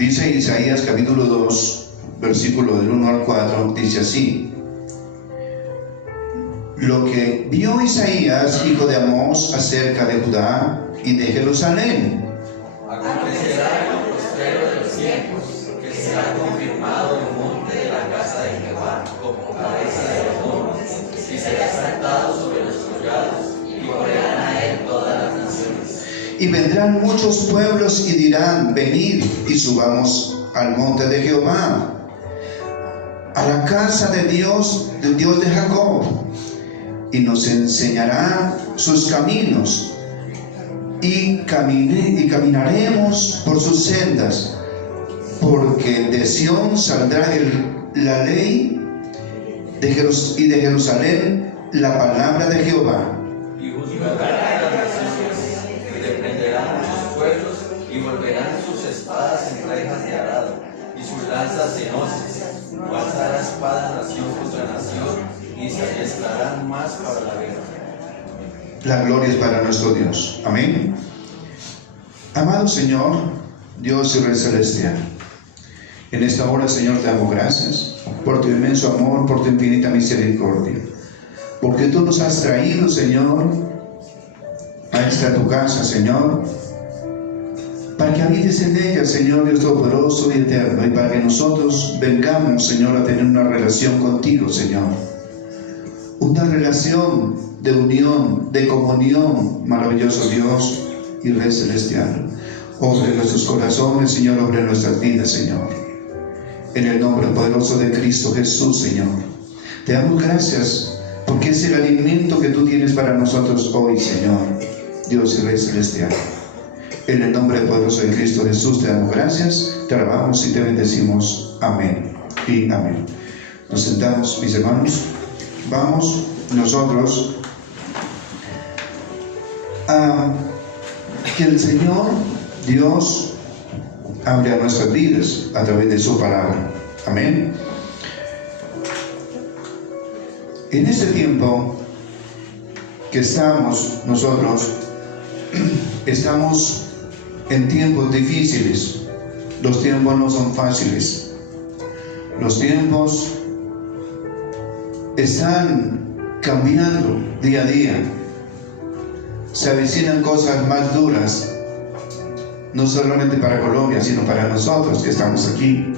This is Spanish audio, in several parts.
Dice Isaías capítulo 2, versículo del 1 al 4, dice así: lo que vio Isaías, hijo de Amós, acerca de Judá y de Jerusalén. Acontecerá en lo postrero de los tiempos, que será confirmado el monte de la casa de Jehová como cabeza de los montes, y será exaltado sobre los collados, y correrán a él todas las naciones. Y vendrán muchos pueblos y dirán: venid y subamos al monte de Jehová, a la casa de Dios de Jacob, y nos enseñará sus caminos, y caminaremos por sus sendas, porque de Sión saldrá la ley y de Jerusalén la palabra de Jehová. Y juzgará a las naciones, y reprenderá muchos pueblos, y volverán sus espadas en rejas de arado, y sus lanzas en hoces. No alzará espada nación contra nación, y se adiesтрarán más para la guerra. La gloria es para nuestro Dios. Amén. Amado Señor, Dios y Rey Celestial, en esta hora, Señor, te damos gracias por tu inmenso amor, por tu infinita misericordia, porque tú nos has traído, Señor, a esta tu casa, Señor, para que habites en ella, Señor Dios Todopoderoso y eterno, y para que nosotros vengamos, Señor, a tener una relación contigo, Señor. Una relación de unión, de comunión, maravilloso Dios y Rey Celestial. Obre nuestros corazones, Señor, obre nuestras vidas, Señor. En el nombre poderoso de Cristo Jesús, Señor. Te damos gracias porque es el alimento que tú tienes para nosotros hoy, Señor, Dios y Rey Celestial. En el nombre poderoso de Cristo Jesús te damos gracias, te alabamos y te bendecimos. Amén y amén. Nos sentamos, mis hermanos. Vamos nosotros a que el Señor Dios abra nuestras vidas a través de su palabra. Amén. En este tiempo que estamos nosotros, estamos en tiempos difíciles. Los tiempos no son fáciles. Los tiempos están cambiando día a día. Se avecinan cosas más duras, no solamente para Colombia, sino para nosotros que estamos aquí.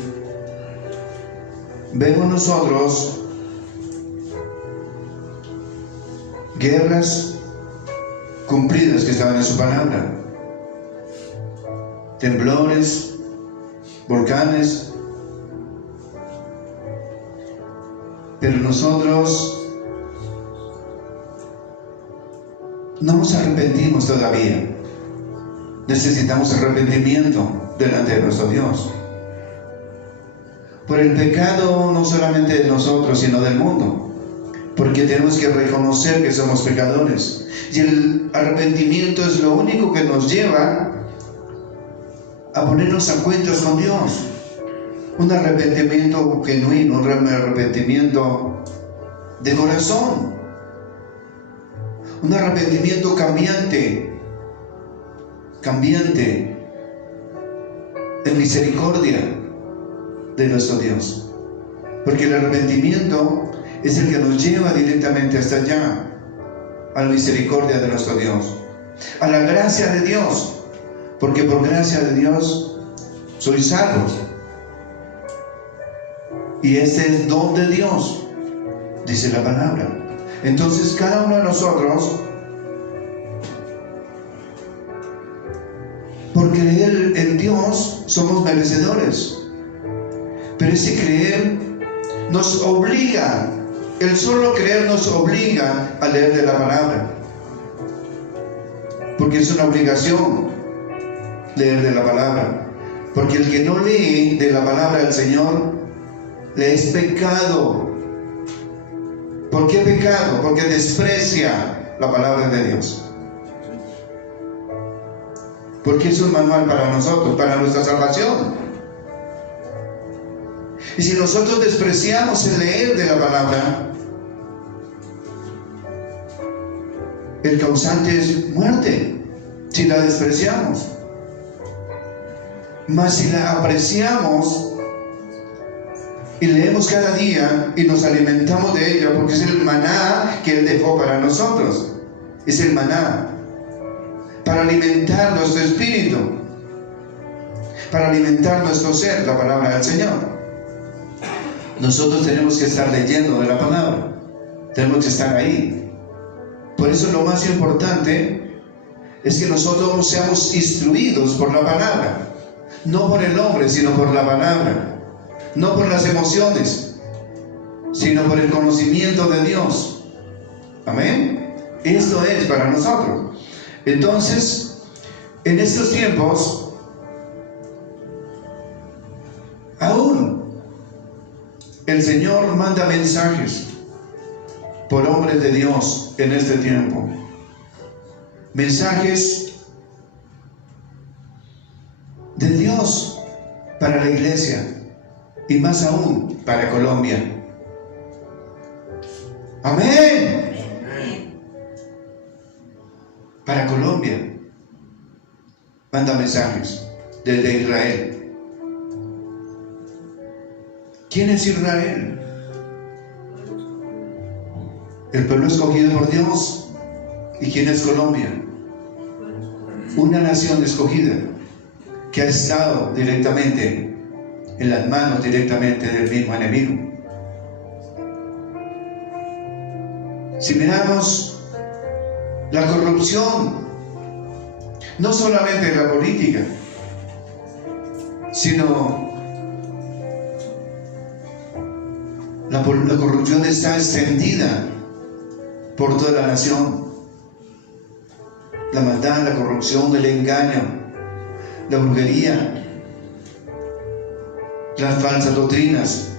Vemos nosotros guerras cumplidas que estaban en su palabra, temblores, volcanes. Pero nosotros no nos arrepentimos todavía. Necesitamos arrepentimiento delante de nuestro Dios. Por el pecado no solamente de nosotros, sino del mundo. Porque tenemos que reconocer que somos pecadores. Y el arrepentimiento es lo único que nos lleva a ponernos a cuentas con Dios. Un arrepentimiento genuino, un arrepentimiento de corazón, un arrepentimiento cambiante en misericordia de nuestro Dios, porque el arrepentimiento es el que nos lleva directamente hasta allá, a la misericordia de nuestro Dios, a la gracia de Dios, porque por gracia de Dios sois salvos. Y este es don de Dios, dice la palabra. Entonces cada uno de nosotros, por creer en Dios, somos merecedores. Pero ese creer nos obliga, el solo creer nos obliga a leer de la palabra. Porque es una obligación leer de la palabra. Porque el que no lee de la palabra del Señor, le es pecado. ¿Por qué pecado? Porque desprecia la palabra de Dios. Porque es un manual para nosotros, para nuestra salvación. Y si nosotros despreciamos el leer de la palabra, el causante es muerte, si la despreciamos. Mas si la apreciamos y leemos cada día y nos alimentamos de ella, porque es el maná que Él dejó para nosotros. Es el maná para alimentar nuestro espíritu, para alimentar nuestro ser, la palabra del Señor. Nosotros tenemos que estar leyendo de la palabra, tenemos que estar ahí. Por eso lo más importante es que nosotros seamos instruidos por la palabra, no por el hombre, sino por la palabra. No por las emociones, sino por el conocimiento de Dios. Amén. Esto es para nosotros. Entonces, en estos tiempos, aún el Señor manda mensajes por hombres de Dios en este tiempo. Mensajes de Dios para la iglesia. Y más aún para Colombia. Amén. Para Colombia manda mensajes desde Israel. ¿Quién es Israel? El pueblo escogido por Dios. ¿Y quién es Colombia? Una nación escogida que ha estado directamente en las manos directamente del mismo enemigo. Si miramos la corrupción, no solamente en la política, sino la corrupción está extendida por toda la nación. La maldad, la corrupción, el engaño, la brujería, las falsas doctrinas,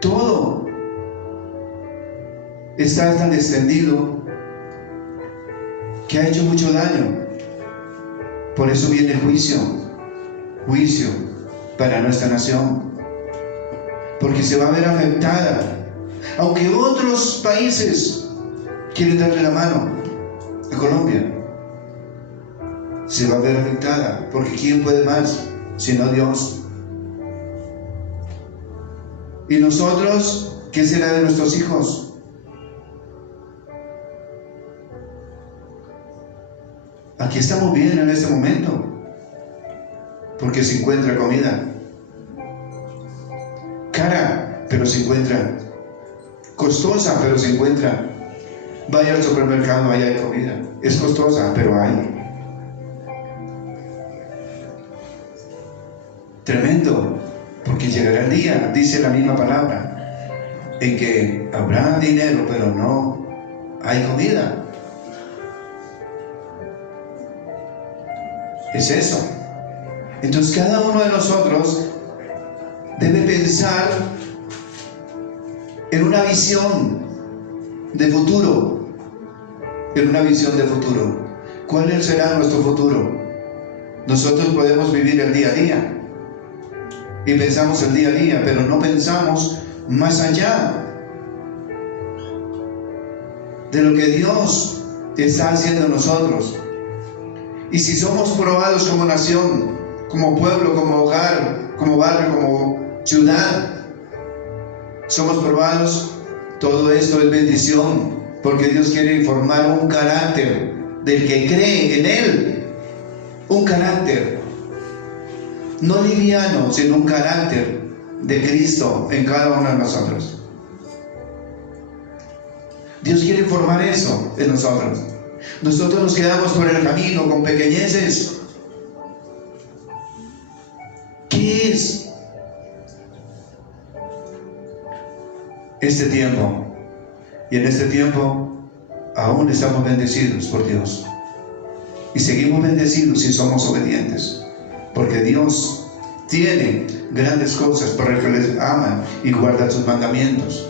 todo está tan extendido que ha hecho mucho daño. Por eso viene juicio para nuestra nación, porque se va a ver afectada. Aunque otros países quieren darle la mano a Colombia, se va a ver afectada, porque ¿quién puede más sino Dios? ¿Y nosotros qué será de nuestros hijos? Aquí estamos bien en este momento, porque se encuentra comida cara, pero se encuentra costosa, pero se encuentra. Vaya al supermercado, vaya hay comida, es costosa, pero hay. Tremendo, porque llegará el día, dice la misma palabra, en que habrá dinero, pero no hay comida. Es eso. Entonces cada uno de nosotros debe pensar en una visión de futuro, en una visión de futuro. ¿Cuál será nuestro futuro? Nosotros podemos vivir el día a día y pensamos el día a día, pero no pensamos más allá de lo que Dios está haciendo en nosotros. Y si somos probados como nación, como pueblo, como hogar, como barrio, como ciudad, somos probados, todo esto es bendición, porque Dios quiere formar un carácter del que cree en Él, un carácter no liviano, sino un carácter de Cristo en cada uno de nosotros. Dios quiere formar eso en nosotros. Nosotros nos quedamos por el camino con pequeñeces. ¿Qué es este tiempo? Y en este tiempo aún estamos bendecidos por Dios. Y seguimos bendecidos si somos obedientes. Porque Dios tiene grandes cosas para el que les aman y guardan sus mandamientos.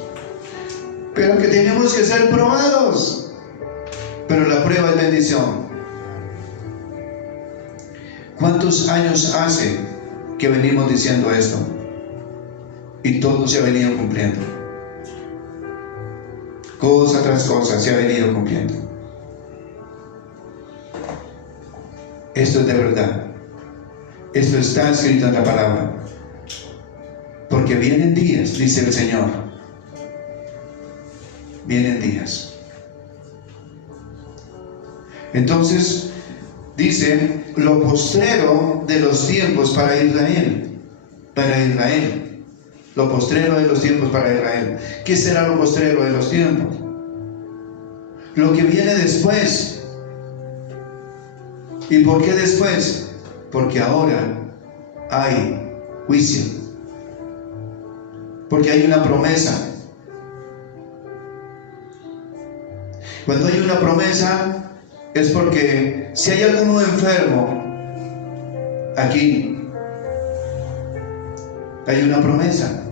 Pero que tenemos que ser probados. Pero la prueba es bendición. ¿Cuántos años hace que venimos diciendo esto? Y todo se ha venido cumpliendo. Cosa tras cosa se ha venido cumpliendo. Esto es de verdad. Esto está escrito en la palabra. Porque vienen días, dice el Señor. Vienen días. Entonces, dice, lo postrero de los tiempos para Israel. Para Israel. Lo postrero de los tiempos para Israel. ¿Qué será lo postrero de los tiempos? Lo que viene después. ¿Y por qué después? Porque ahora hay juicio. Porque hay una promesa. Cuando hay una promesa es porque si hay alguno enfermo aquí, hay una promesa.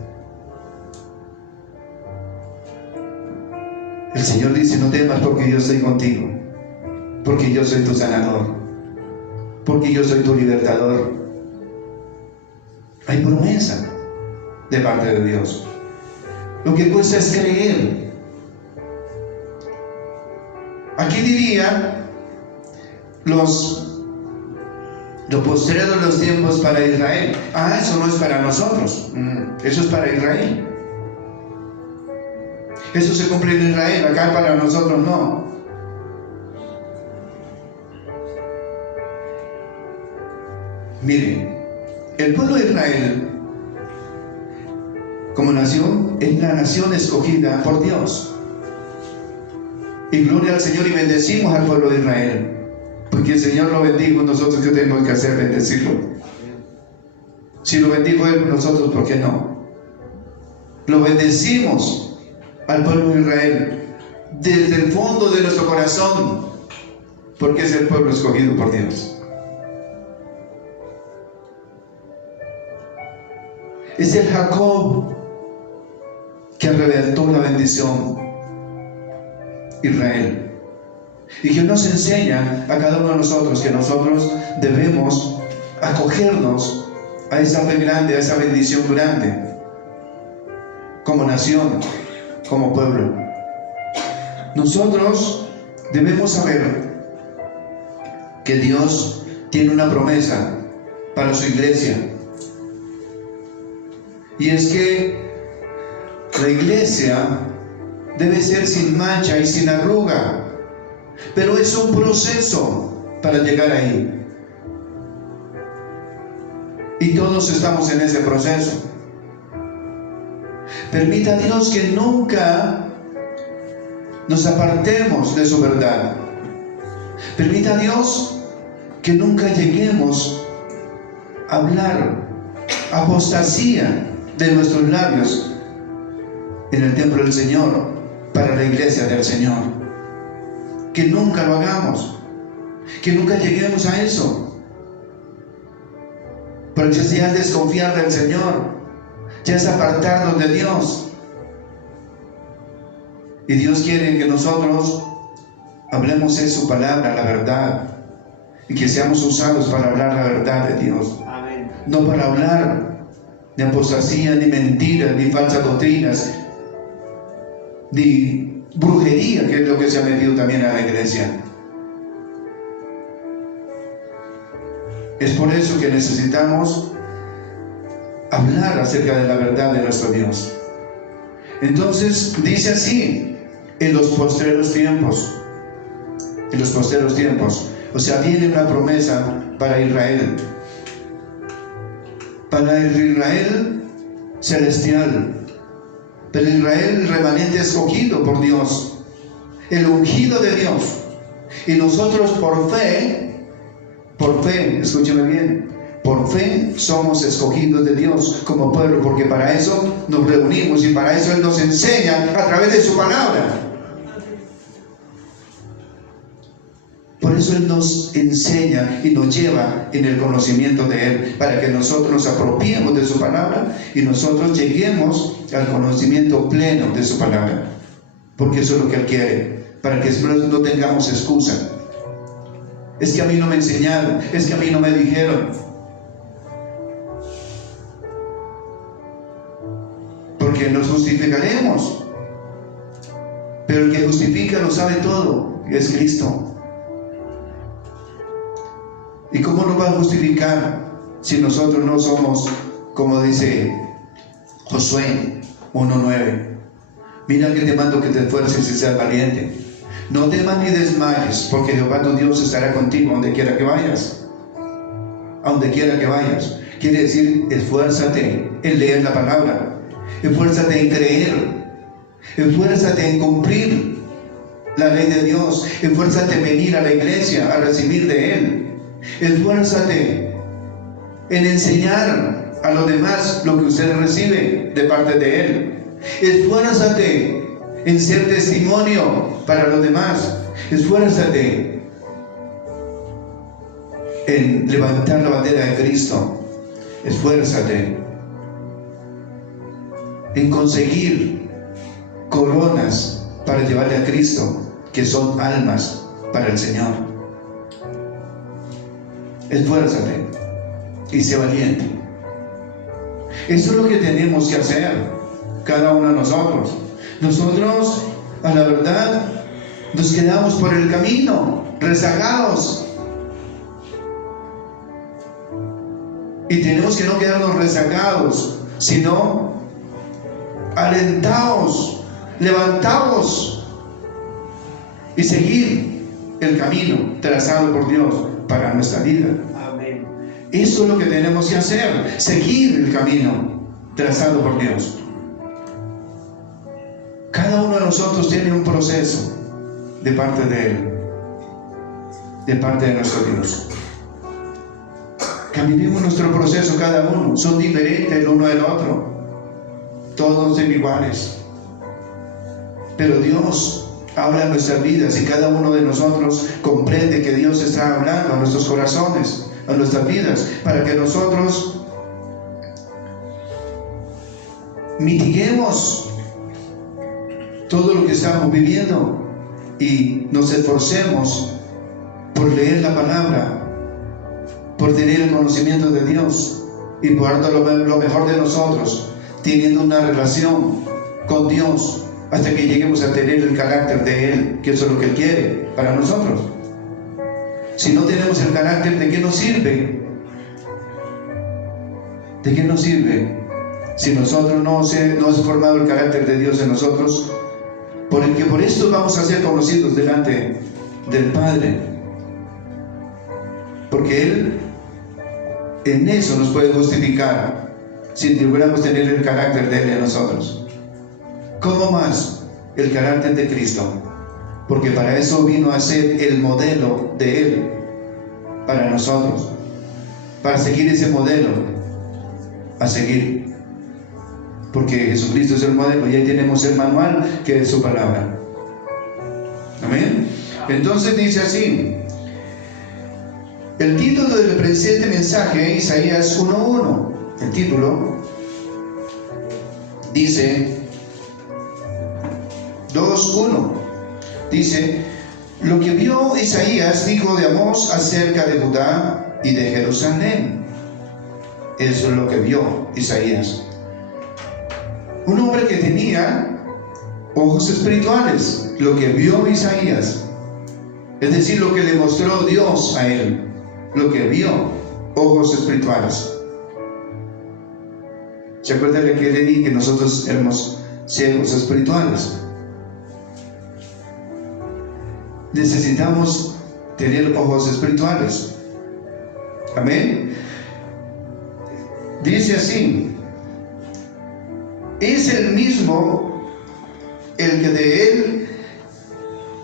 El Señor dice: no temas, porque yo estoy contigo, porque yo soy tu sanador, porque yo soy tu libertador. Hay promesa de parte de Dios. Lo que cuesta es creer. Aquí diría lo postrero de los tiempos para Israel. Eso no es para nosotros, eso es para Israel. Eso se cumple en Israel, acá para nosotros no. Miren, el pueblo de Israel como nación es la nación escogida por Dios. Y gloria al Señor, y bendecimos al pueblo de Israel, porque el Señor lo bendijo. Nosotros, ¿qué tenemos que hacer? Bendecirlo. Si lo bendijo Él, nosotros, ¿por qué no? Lo bendecimos al pueblo de Israel desde el fondo de nuestro corazón, porque es el pueblo escogido por Dios. Es el Jacob que reventó la bendición, Israel. Y que nos enseña a cada uno de nosotros que nosotros debemos acogernos a esa fe grande, a esa bendición grande, como nación, como pueblo. Nosotros debemos saber que Dios tiene una promesa para su iglesia, y es que la iglesia debe ser sin mancha y sin arruga, pero es un proceso para llegar ahí, y todos estamos en ese proceso. Permita a Dios que nunca nos apartemos de su verdad. Permita a Dios que nunca lleguemos a hablar apostasía de nuestros labios en el templo del Señor, para la iglesia del Señor. Que nunca lo hagamos, que nunca lleguemos a eso, porque ya es desconfiar del Señor, ya es apartarnos de Dios. Y Dios quiere que nosotros hablemos de su palabra, la verdad, y que seamos usados para hablar la verdad de Dios. Amén. No para hablar de apostasía, ni mentiras, ni falsas doctrinas, ni brujería, que es lo que se ha metido también a la iglesia. Es por eso que necesitamos hablar acerca de la verdad de nuestro Dios. Entonces dice así: en los postreros tiempos. En los postreros tiempos. O sea, viene una promesa para Israel. Para el Israel celestial. Para el Israel remanente escogido por Dios. El ungido de Dios. Y nosotros por fe, escúcheme bien, por fe somos escogidos de Dios como pueblo, porque para eso nos reunimos y para eso Él nos enseña a través de su palabra. Por eso Él nos enseña y nos lleva en el conocimiento de Él, para que nosotros nos apropiemos de su palabra y nosotros lleguemos al conocimiento pleno de su palabra, porque eso es lo que Él quiere, para que después no tengamos excusa. Es que a mí no me enseñaron, es que a mí no me dijeron. Porque nos justificaremos, pero el que justifica lo sabe todo, y es Cristo. ¿Y cómo nos va a justificar si nosotros no somos, como dice Josué 1:9? Mira que te mando que te esfuerces y seas valiente. No temas ni desmayes, porque Jehová tu Dios estará contigo donde quiera que vayas. A donde quiera que vayas. Quiere decir, esfuérzate en leer la palabra. Esfuérzate en creer. Esfuérzate en cumplir la ley de Dios. Esfuérzate en venir a la iglesia a recibir de Él. Esfuérzate en enseñar a los demás lo que usted recibe de parte de Él. Esfuérzate en ser testimonio para los demás. Esfuérzate en levantar la bandera de Cristo. Esfuérzate en conseguir coronas para llevarle a Cristo, que son almas para el Señor. Esfuérzate y sé valiente. Eso es lo que tenemos que hacer cada uno de nosotros. Nosotros, a la verdad, nos quedamos por el camino, rezagados. Y tenemos que no quedarnos rezagados, sino alentados, levantados y seguir el camino trazado por Dios para nuestra vida. Amén. Eso es lo que tenemos que hacer, seguir el camino trazado por Dios. Cada uno de nosotros tiene un proceso de parte de Él, de parte de nuestro Dios. Caminemos nuestro proceso cada uno, son diferentes el uno del otro, todos son iguales, pero Dios habla en nuestras vidas y cada uno de nosotros comprende que Dios está hablando a nuestros corazones, a nuestras vidas, para que nosotros mitiguemos todo lo que estamos viviendo y nos esforcemos por leer la palabra, por tener el conocimiento de Dios y por dar lo mejor de nosotros, teniendo una relación con Dios hasta que lleguemos a tener el carácter de Él, que eso es lo que Él quiere para nosotros. Si no tenemos el carácter, ¿de qué nos sirve? ¿De qué nos sirve? Si nosotros no hemos formado el carácter de Dios en nosotros, porque por esto vamos a ser conocidos delante del Padre, porque Él en eso nos puede justificar si logramos tener el carácter de Él en nosotros. ¿Cómo más? El carácter de Cristo, porque para eso vino a ser el modelo de Él para nosotros, para seguir ese modelo, a seguir, porque Jesucristo es el modelo y ahí tenemos el manual que es su palabra. Amén. Entonces dice así, el título del presente mensaje, Isaías 1:1, el título dice 2:1, dice: lo que vio Isaías, hijo de Amós, acerca de Judá y de Jerusalén. Eso es lo que vio Isaías. Un hombre que tenía ojos espirituales, lo que vio Isaías, es decir, lo que le mostró Dios a él, lo que vio, ojos espirituales. ¿Se acuerdan de que le dije que nosotros éramos ciegos espirituales? Necesitamos tener ojos espirituales. Amén. Dice así: es el mismo el que de él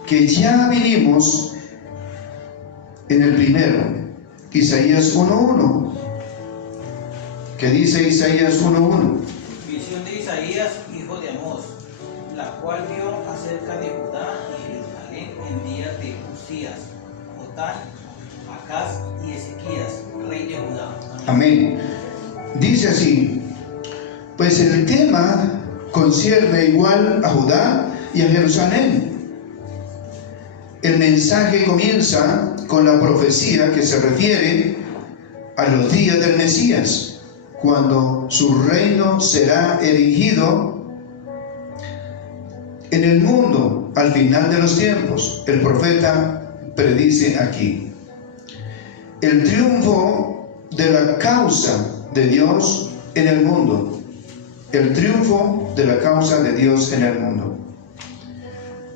que ya vinimos en el primero, Isaías 1:1, que dice Isaías 1:1. Visión de Isaías, hijo de Amós, la cual vio acerca de Judá y Jerusalén en días de Usías, Jotam, Acaz y Ezequías, rey de Judá. Amén. Amén. Dice así: pues el tema concierne igual a Judá y a Jerusalén. El mensaje comienza con la profecía que se refiere a los días del Mesías, cuando su reino será erigido en el mundo al final de los tiempos. El profeta predice aquí. el triunfo de la causa de Dios en el mundo. El triunfo de la causa de Dios en el mundo.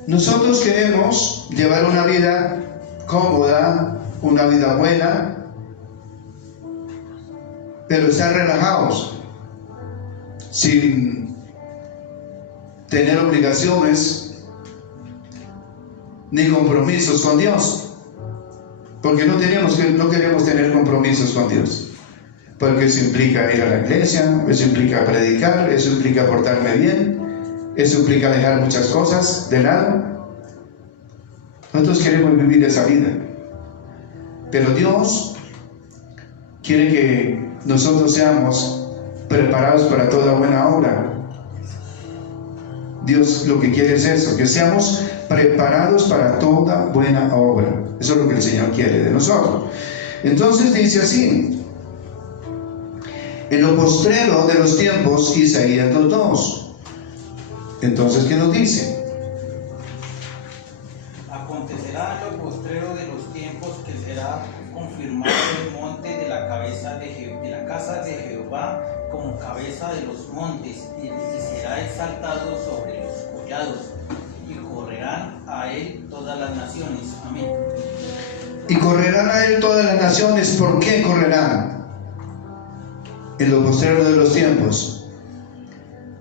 Nosotros queremos llevar una vida cómoda, una vida buena, pero estar relajados, sin tener obligaciones ni compromisos con Dios, porque no queremos tener compromisos con Dios, porque eso implica ir a la iglesia, eso implica predicar, eso implica portarme bien, eso implica dejar muchas cosas de lado. Nosotros queremos vivir esa vida, pero Dios quiere que nosotros seamos preparados para toda buena obra. Dios lo que quiere es eso, que seamos preparados para toda buena obra. Eso es lo que el Señor quiere de nosotros. Entonces dice así, en lo postrero de los tiempos, Isaías 2:2. Entonces, ¿qué nos dice? Acontecerá en lo postrero de los tiempos que será confirmado el monte de la cabeza de la casa de Jehová como cabeza de los montes, y será exaltado sobre los collados, y correrán a él todas las naciones. Amén. Y correrán a él todas las naciones. ¿Por qué correrán? En lo postrero de los tiempos.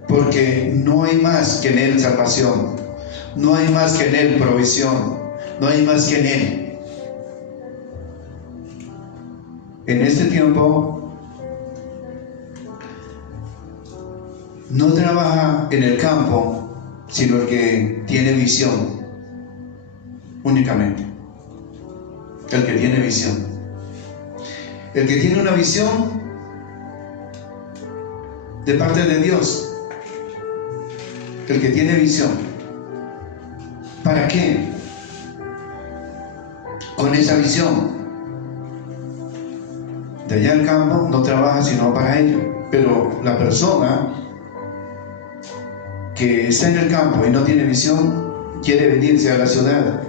Porque no hay más que en él salvación, no hay más que en él provisión, no hay más que en él. En este tiempo no trabaja en el campo sino el que tiene visión únicamente. El que tiene visión. El que tiene una visión de parte de Dios. El que tiene visión. ¿Para qué? Con esa visión. De allá al campo no trabaja sino para ello. Pero la persona que está en el campo y no tiene visión, quiere venirse a la ciudad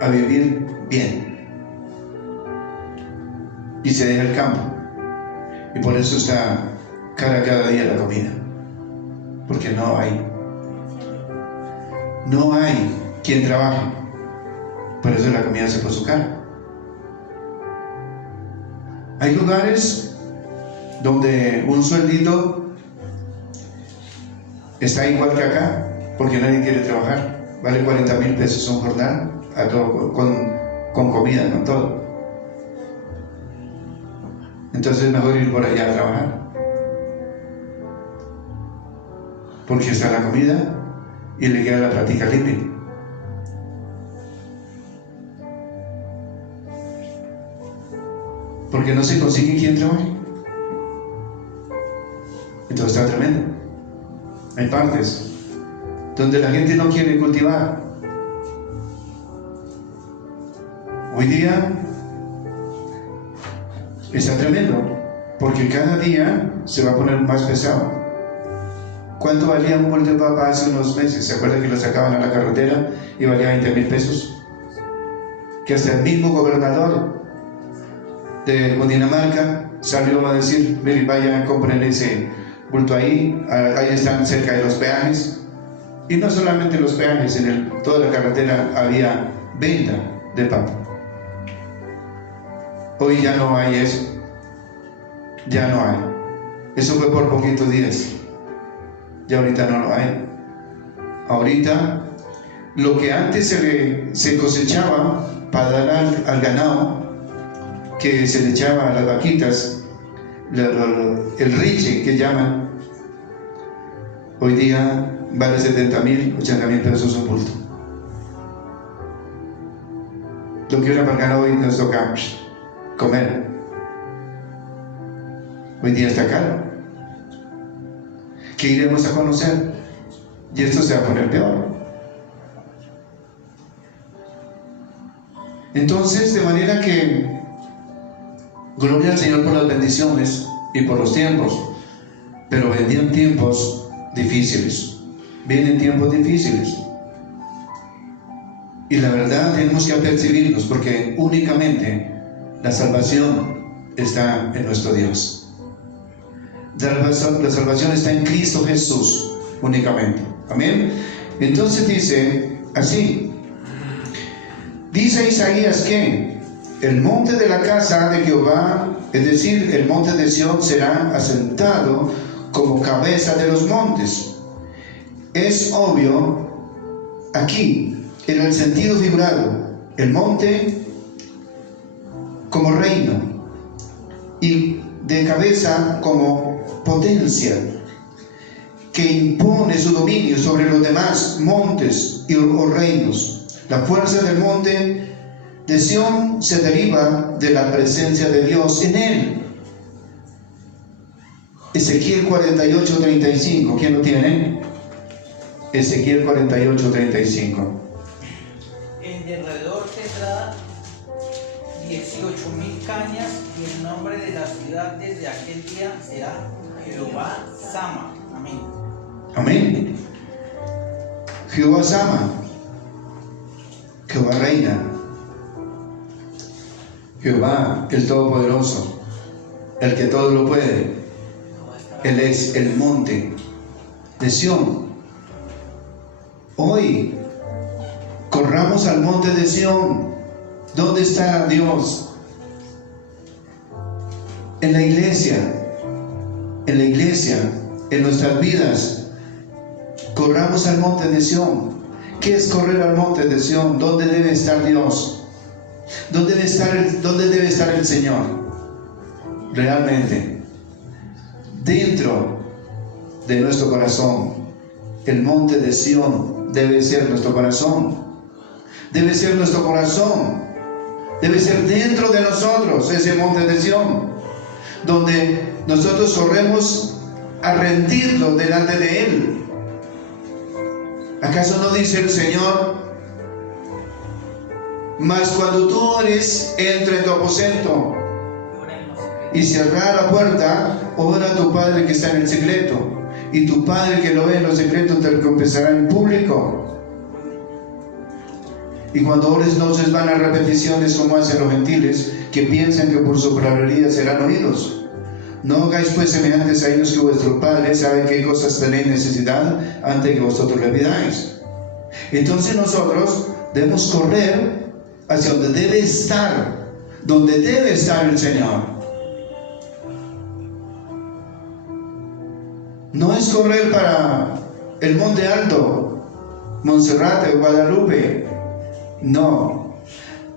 a vivir bien. Y se deja el campo. Y por eso está cara cada día la comida. Porque no hay quien trabaje. Por eso la comida se puso cara. Hay lugares donde un sueldito está igual que acá, porque nadie quiere trabajar. Vale 40,000 pesos un jornal, a todo, con comida, con todo. Entonces es mejor ir por allá a trabajar, porque está la comida y le queda la plática limpia. Porque no se consigue quien trabaje. Entonces está tremendo. Hay partes donde la gente no quiere cultivar. Hoy día está tremendo, porque cada día se va a poner más pesado. ¿Cuánto valía un bol de papa hace unos meses? ¿Se acuerdan que lo sacaban a la carretera y valía 20,000 pesos? Que hasta el mismo gobernador de Cundinamarca salió a decir: miren, vayan, compren ese bulto ahí están cerca de los peajes. Y no solamente los peajes, en toda la carretera había venta de papa. Hoy ya no hay eso, ya no hay. Eso fue por poquitos días, ya ahorita no lo hay. Ahorita lo que antes se cosechaba para dar al ganado, que se le echaba a las vaquitas, el riche que llaman, hoy día vale 70,000, 80,000 pesos un bulto. Lo que era para el ganado hoy nos toca comer. Hoy día está caro. ¿Qué iremos a conocer? Y esto se va a poner peor. Entonces, de manera que gloria al Señor por las bendiciones y por los tiempos, pero vendían tiempos difíciles. Vienen tiempos difíciles. Y la verdad tenemos que apercibirnos, porque únicamente La salvación está en nuestro Dios. La salvación está en Cristo Jesús únicamente. Amén. Entonces dice así. Dice Isaías que el monte de la casa de Jehová, es decir, el monte de Sión, será asentado como cabeza de los montes. Es obvio aquí, en el sentido figurado, el monte como reino y de cabeza como potencia que impone su dominio sobre los demás montes o reinos. La fuerza del monte de Sión se deriva de la presencia de Dios en él. Ezequiel 48:35, ¿quién lo tiene? Ezequiel 48:35. En derredor tendrá 18.000 cañas, y el nombre de la ciudad desde aquel día será Jehová Sama. Amén. Amén. Jehová Sama. Jehová reina. Jehová el Todopoderoso, el que todo lo puede. Él es el monte de Sión. Hoy corramos al monte de Sión. ¿Dónde está Dios? En la iglesia. En la iglesia, en nuestras vidas. Corramos al monte de Sión. ¿Qué es correr al monte de Sión? ¿Dónde debe estar Dios? ¿Dónde debe estar el Señor? Realmente, dentro de nuestro corazón. El monte de Sión debe ser nuestro corazón. Debe ser nuestro corazón. Debe ser dentro de nosotros ese monte de Sión, donde nosotros corremos a rendirlo delante de Él. ¿Acaso no dice el Señor: mas cuando tú ores, entra en tu aposento y cerrar la puerta, ora a tu Padre que está en el secreto, y tu Padre que lo ve en los secretos te recompensará en público? Y cuando ores, no se van a repeticiones como hacen los gentiles, que piensan que por su palabrería serán oídos. No hagáis pues semejantes a ellos, que vuestro Padre sabe qué cosas tenéis necesidad antes que vosotros le pidáis. Entonces nosotros debemos correr hacia donde debe estar el Señor. No es correr para el Monte Alto, Monserrate o Guadalupe. No.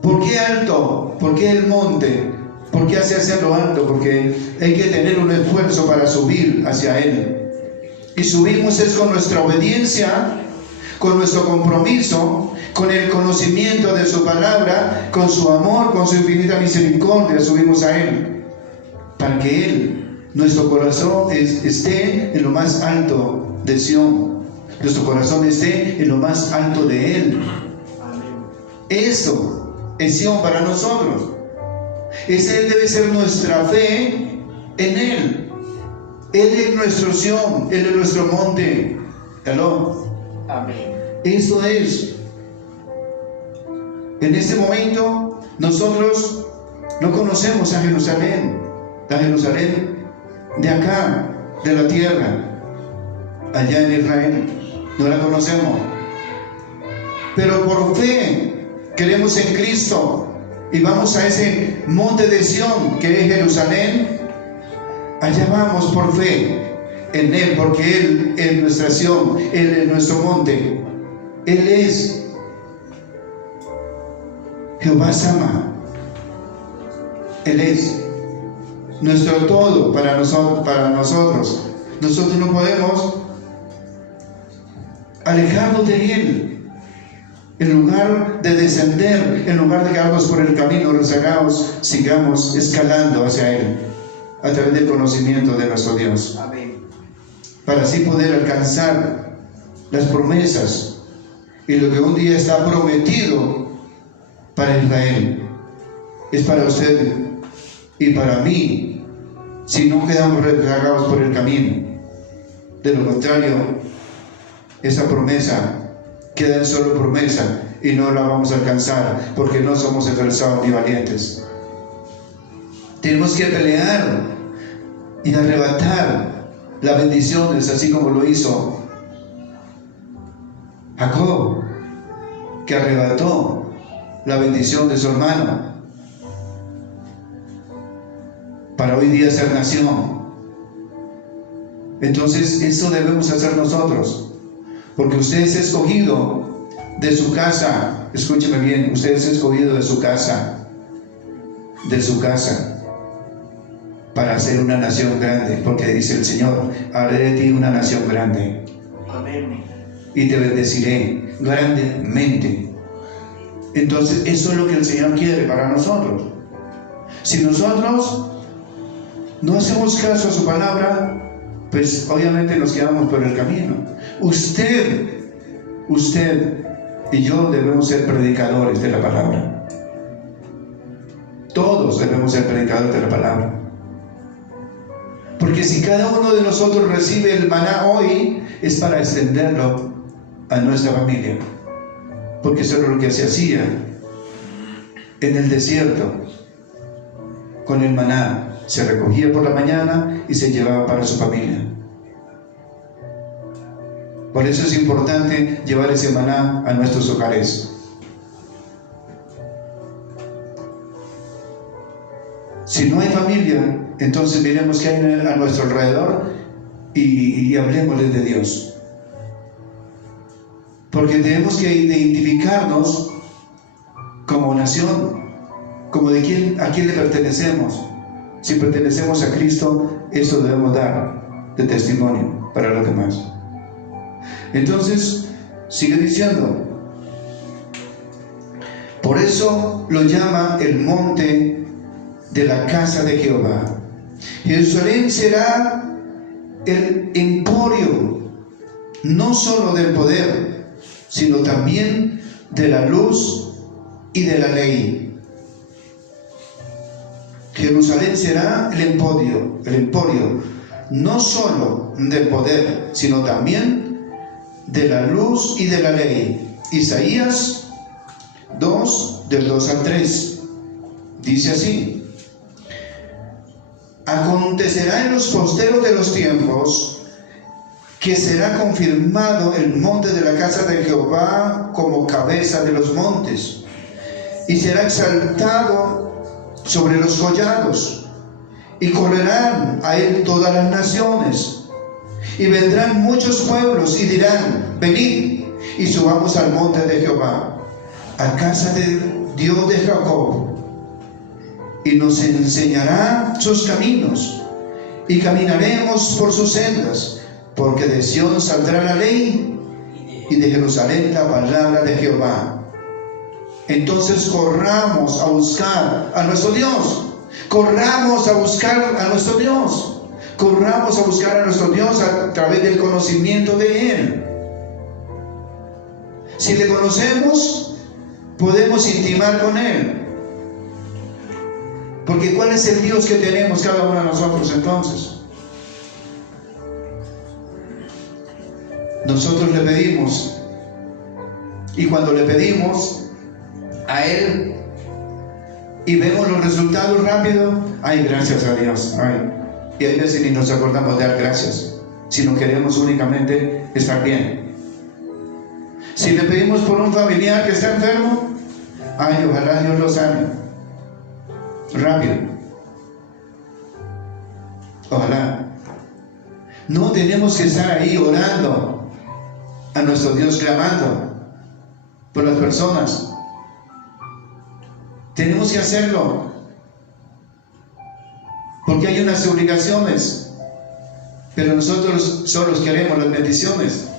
¿Por qué alto? ¿Por qué el monte? ¿Por qué hacia lo alto? Porque hay que tener un esfuerzo para subir hacia Él. Y subimos es con nuestra obediencia, con nuestro compromiso, con el conocimiento de su palabra, con su amor, con su infinita misericordia. Subimos a Él para que Él, nuestro corazón, esté en lo más alto de Sión. Nuestro corazón esté en lo más alto de Él. Eso es Sión para nosotros. Ese debe ser nuestra fe en Él. Él es nuestro Sión, Él es nuestro monte. ¿Aló? Amén. Eso es. En este momento nosotros no conocemos a Jerusalén, la Jerusalén de acá, de la tierra, allá en Israel. No la conocemos. Pero por fe creemos en Cristo y vamos a ese monte de Sión que es Jerusalén. Allá vamos por fe en Él, porque Él es nuestra Sión, Él es nuestro monte. Él es Jehová Sama. Él es nuestro todo para nosotros. Nosotros no podemos alejarnos de Él. En lugar de descender, en lugar de quedarnos por el camino rezagados, sigamos escalando hacia Él a través del conocimiento de nuestro Dios. Amén. Para así poder alcanzar las promesas y lo que un día está prometido para Israel. Es para usted y para mí, si no quedamos rezagados por el camino. De lo contrario, esa promesa queda en solo promesa y no la vamos a alcanzar, porque no somos esforzados ni valientes. Tenemos que pelear y arrebatar las bendiciones, así como lo hizo Jacob, que arrebató la bendición de su hermano para hoy día ser nación. Entonces eso debemos hacer nosotros, porque usted es escogido de su casa. Escúcheme bien, usted es escogido de su casa, para ser una nación grande, porque dice el Señor: haré de ti una nación grande. Amén. Y te bendeciré grandemente. Entonces eso es lo que el Señor quiere para nosotros. Si nosotros no hacemos caso a su palabra, pues obviamente nos quedamos por el camino. Usted y yo debemos ser predicadores de la palabra. Todos debemos ser predicadores de la palabra. Porque si cada uno de nosotros recibe el maná hoy, es para extenderlo a nuestra familia. Porque eso era lo que se hacía en el desierto con el maná. Se recogía por la mañana y se llevaba para su familia. Por eso es importante llevar ese maná a nuestros hogares. Si no hay familia, entonces miremos qué hay a nuestro alrededor y hablemosles de Dios. Porque tenemos que identificarnos como nación, como a quién le pertenecemos. Si pertenecemos a Cristo, eso debemos dar de testimonio para los demás. Entonces, sigue diciendo: por eso lo llama el monte de la casa de Jehová. Jerusalén será el emporio, no solo del poder, sino también de la luz y de la ley. Jerusalén será el emporio, no solo del poder, sino también de la luz y de la ley. Isaías 2, del 2 al 3, dice así: acontecerá en los posteros de los tiempos que será confirmado el monte de la casa de Jehová como cabeza de los montes, y será exaltado sobre los collados, y correrán a él todas las naciones, y vendrán muchos pueblos y dirán: venid y subamos al monte de Jehová, a casa del Dios de Jacob, y nos enseñará sus caminos, y caminaremos por sus sendas, porque de Sión saldrá la ley, y de Jerusalén la palabra de Jehová. Entonces corramos a buscar a nuestro Dios. Corramos a buscar a nuestro Dios. Corramos a buscar a nuestro Dios a través del conocimiento de Él. Si le conocemos, podemos intimar con Él. Porque ¿cuál es el Dios que tenemos cada uno de nosotros entonces? Nosotros le pedimos, y cuando le pedimos a Él y vemos los resultados rápido, ay, gracias a Dios, ay. Y a veces ni nos acordamos de dar gracias, sino queremos únicamente estar bien. Si le pedimos por un familiar que está enfermo, ay, ojalá Dios lo sane rápido, ojalá. No tenemos que estar ahí orando a nuestro Dios, clamando por las personas. Tenemos que hacerlo, porque hay unas obligaciones, pero nosotros solo queremos las bendiciones,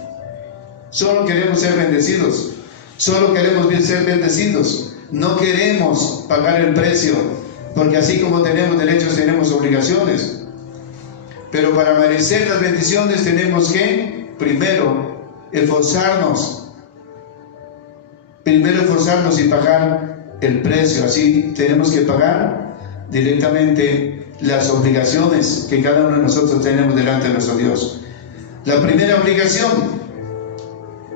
solo queremos ser bendecidos, solo queremos ser bendecidos, no queremos pagar el precio, porque así como tenemos derechos, tenemos obligaciones. Pero para merecer las bendiciones tenemos que primero esforzarnos y pagar el precio. Así tenemos que pagar directamente las obligaciones que cada uno de nosotros tenemos delante de nuestro Dios. La primera obligación,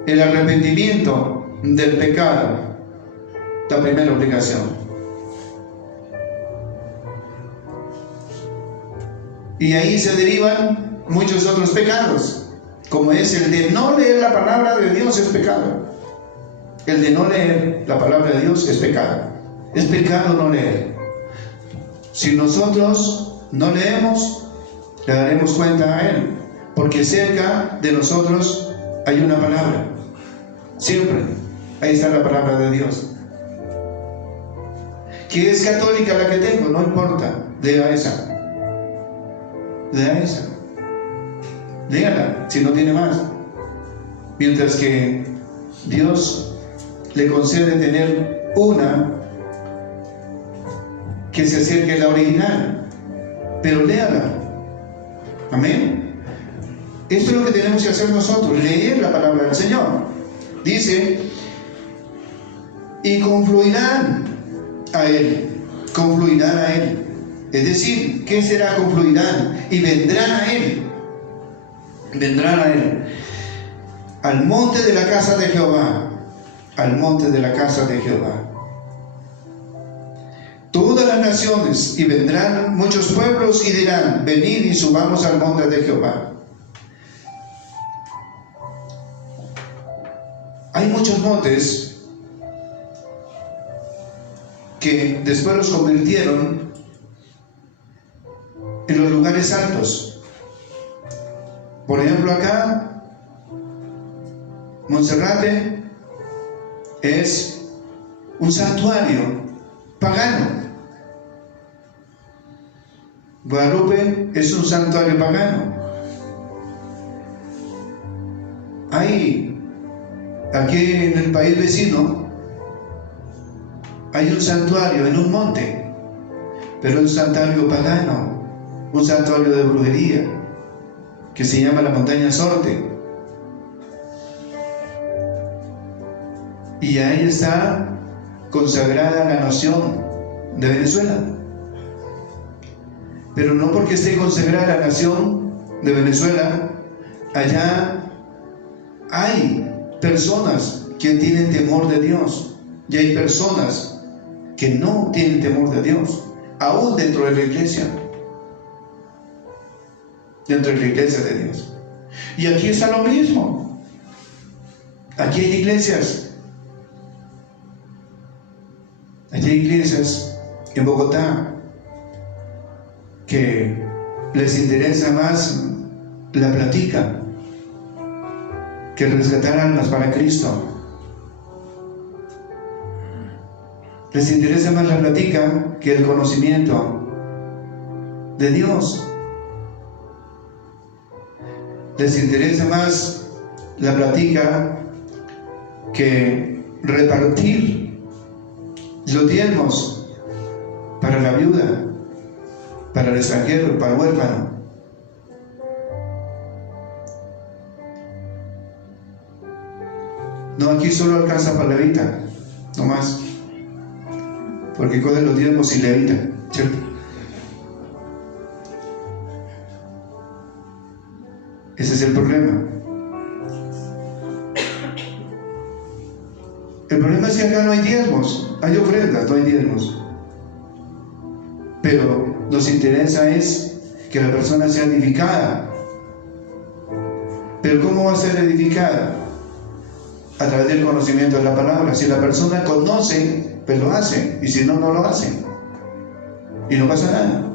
el arrepentimiento del pecado. La primera obligación. Y ahí se derivan muchos otros pecados, como es el de no leer la palabra de Dios, es pecado. El de no leer la palabra de Dios es pecado. Es pecado no leer. Si nosotros no leemos, le daremos cuenta a Él, porque cerca de nosotros hay una palabra. Siempre ahí está la palabra de Dios. Que es católica la que tengo, no importa, lea esa. Lea esa. Léala si no tiene más. Mientras que Dios le concede tener una que se acerque a la original, pero léala. Amén. Esto es lo que tenemos que hacer nosotros, leer la palabra del Señor. Dice, y confluirán a Él, confluirán a Él. Es decir, ¿qué será? Confluirán y vendrán a Él. Vendrán a Él. Al monte de la casa de Jehová. Al monte de la casa de Jehová. Todas las naciones, y vendrán muchos pueblos y dirán, venid y subamos al monte de Jehová. Hay muchos montes que después los convirtieron en los lugares altos. Por ejemplo, acá Monserrate es un santuario pagano. Guadalupe es un santuario pagano. Hay aquí en el país vecino hay un santuario en un monte, pero un santuario pagano, un santuario de brujería que se llama la montaña Sorte. Y ahí está consagrada la nación de Venezuela. Pero no porque esté consagrada la nación de Venezuela, allá hay personas que tienen temor de Dios y hay personas que no tienen temor de Dios, aún dentro de la iglesia. Dentro de la iglesia de Dios. Y aquí está lo mismo. Aquí hay iglesias. Aquí hay iglesias en Bogotá que les interesa más la plática que rescatar almas para Cristo. Les interesa más la plática que el conocimiento de Dios. Les interesa más la plática que repartir los diezmos para la viuda, para el extranjero, para el huérfano. No, aquí solo alcanza para levita, no más, porque coge los diezmos y levita, ¿cierto? Ese es el problema. El problema es que acá no hay diezmos, hay ofrendas, no hay diezmos. Pero nos interesa es que la persona sea edificada. Pero ¿cómo va a ser edificada? A través del conocimiento de la palabra. Si la persona conoce, pues lo hace, y si no, no lo hace. Y no pasa nada.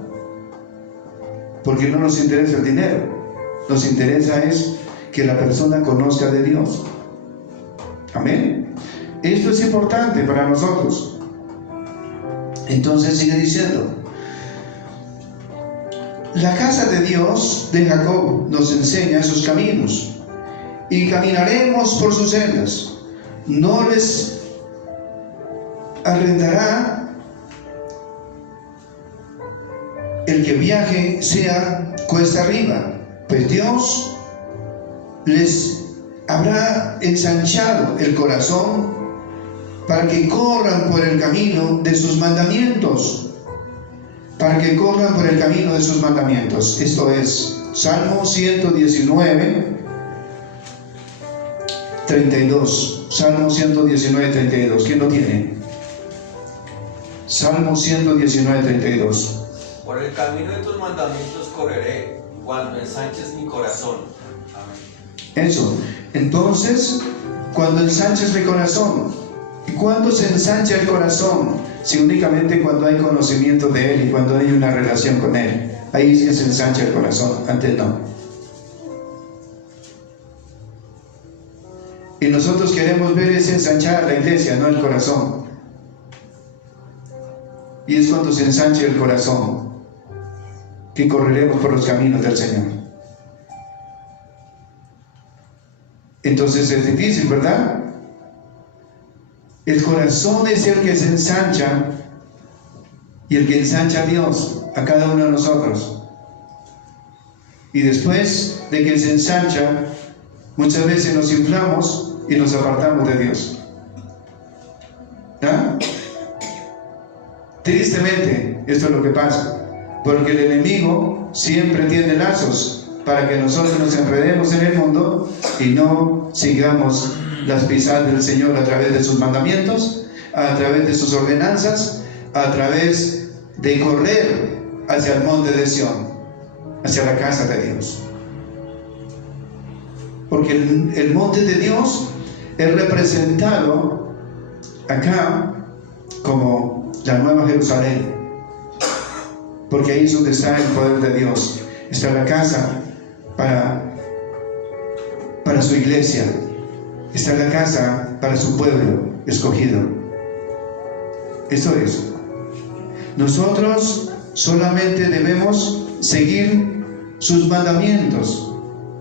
Porque no nos interesa el dinero. Nos interesa es que la persona conozca de Dios. Amén. Esto es importante para nosotros. Entonces sigue diciendo: la casa de Dios de Jacob nos enseña sus caminos, y caminaremos por sus sendas. No les arrendará el que viaje sea cuesta arriba, pues Dios les habrá ensanchado el corazón para que corran por el camino de sus mandamientos. Para que corran por el camino de sus mandamientos. Esto es Salmo 119, 32. Salmo 119, 32. ¿Quién lo tiene? Salmo 119, 32. Por el camino de tus mandamientos correré, cuando ensanches mi corazón. Amén. Eso. Entonces, cuando ensanches mi corazón. ¿Y cuándo se ensancha el corazón? Si únicamente cuando hay conocimiento de Él y cuando hay una relación con Él. Ahí sí se ensancha el corazón, antes no. Y nosotros queremos ver ese ensanchar la iglesia, no el corazón. Y es cuando se ensanche el corazón que correremos por los caminos del Señor. Entonces es difícil, ¿verdad? El corazón es el que se ensancha y el que ensancha a Dios, a cada uno de nosotros. Y después de que se ensancha, muchas veces nos inflamos y nos apartamos de Dios. ¿Ah? Tristemente, esto es lo que pasa, porque el enemigo siempre tiene lazos para que nosotros nos enredemos en el mundo y no sigamos las pisadas del Señor a través de sus mandamientos, a través de sus ordenanzas, a través de correr hacia el monte de Sión, hacia la casa de Dios. Porque el monte de Dios es representado acá como la Nueva Jerusalén, porque ahí es donde está el poder de Dios, está la casa para su iglesia, está la casa para su pueblo escogido. Eso es. Nosotros solamente debemos seguir sus mandamientos.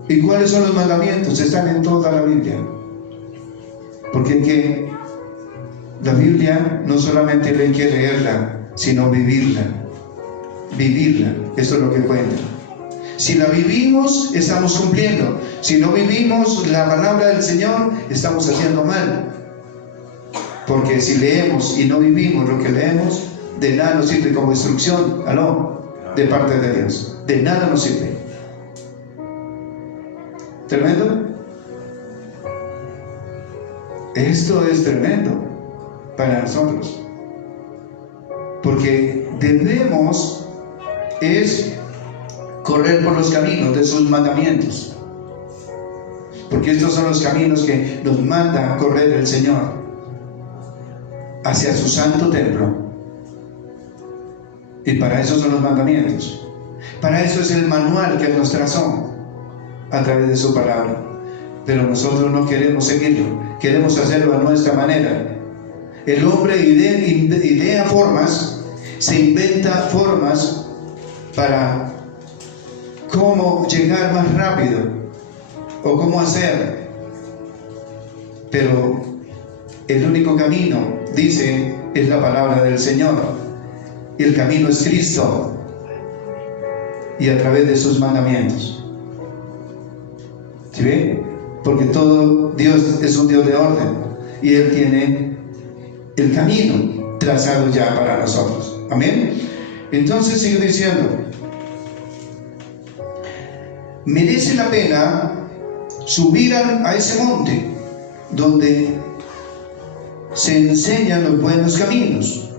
¿Y cuáles son los mandamientos? Están en toda la Biblia. Porque la Biblia no solamente hay que leerla, sino vivirla. Vivirla, esto es lo que cuenta. Si la vivimos, estamos cumpliendo. Si no vivimos la palabra del Señor, estamos haciendo mal. Porque si leemos y no vivimos lo que leemos, de nada nos sirve como instrucción, de parte de Dios. De nada nos sirve. ¿Tremendo? Esto es tremendo para nosotros. Porque debemos correr por los caminos de sus mandamientos. Porque estos son los caminos que nos manda a correr el Señor hacia su santo templo. Y para eso son los mandamientos. Para eso es el manual que nos trazó a través de su palabra. Pero nosotros no queremos seguirlo, queremos hacerlo a nuestra manera. El hombre idea formas, se inventa formas para cómo llegar más rápido o cómo hacer. Pero el único camino, dice, es la palabra del Señor. Y el camino es Cristo y a través de sus mandamientos. ¿Sí ve? Porque todo Dios es un Dios de orden y Él tiene el camino trazado ya para nosotros. Amén. Entonces sigue diciendo: merece la pena subir a ese monte donde se enseñan los buenos caminos,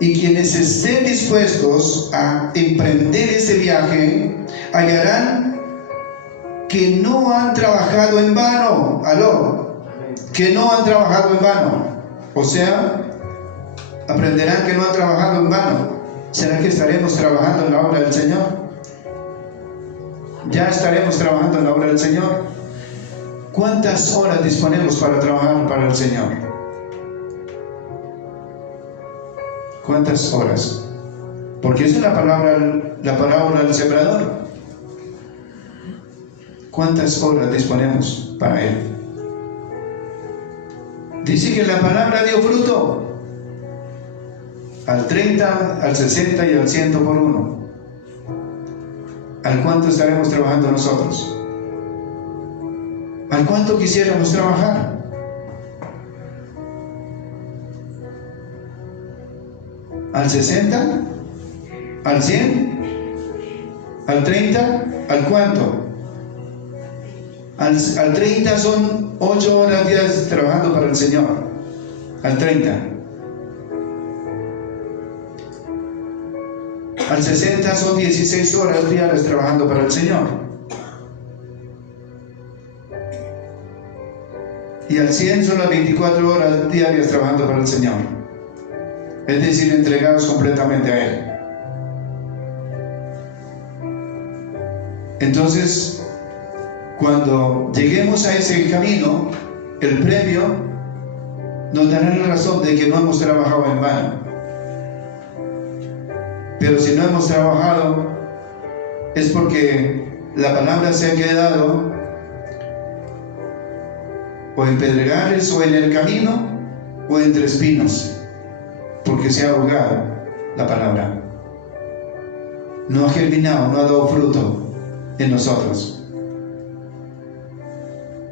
y quienes estén dispuestos a emprender ese viaje hallarán que no han trabajado en vano. Que no han trabajado en vano. O sea, aprenderán que no han trabajado en vano. ¿Será que estaremos trabajando en la obra del Señor? ¿Ya estaremos trabajando en la obra del Señor? ¿Cuántas horas disponemos para trabajar para el Señor? ¿Cuántas horas? Porque esa es la parábola del sembrador. ¿Cuántas horas disponemos para Él? Dice que la palabra dio fruto al 30, al 60 y al 100 por uno. ¿Al cuánto estaremos trabajando nosotros? ¿Al cuánto quisiéramos trabajar? ¿Al 60? ¿Al 100? ¿Al 30? ¿Al cuánto? Al 30 son 8 horas días trabajando para el Señor. Al 30. Al 60 son 16 horas diarias trabajando para el Señor. Y al 100 son las 24 horas diarias trabajando para el Señor. Es decir, entregados completamente a Él. Entonces, cuando lleguemos a ese camino, el premio nos dará la razón de que no hemos trabajado en vano. Pero si no hemos trabajado, es porque la palabra se ha quedado o en pedregales, o en el camino, o entre espinos, porque se ha ahogado la palabra. No ha germinado, no ha dado fruto en nosotros.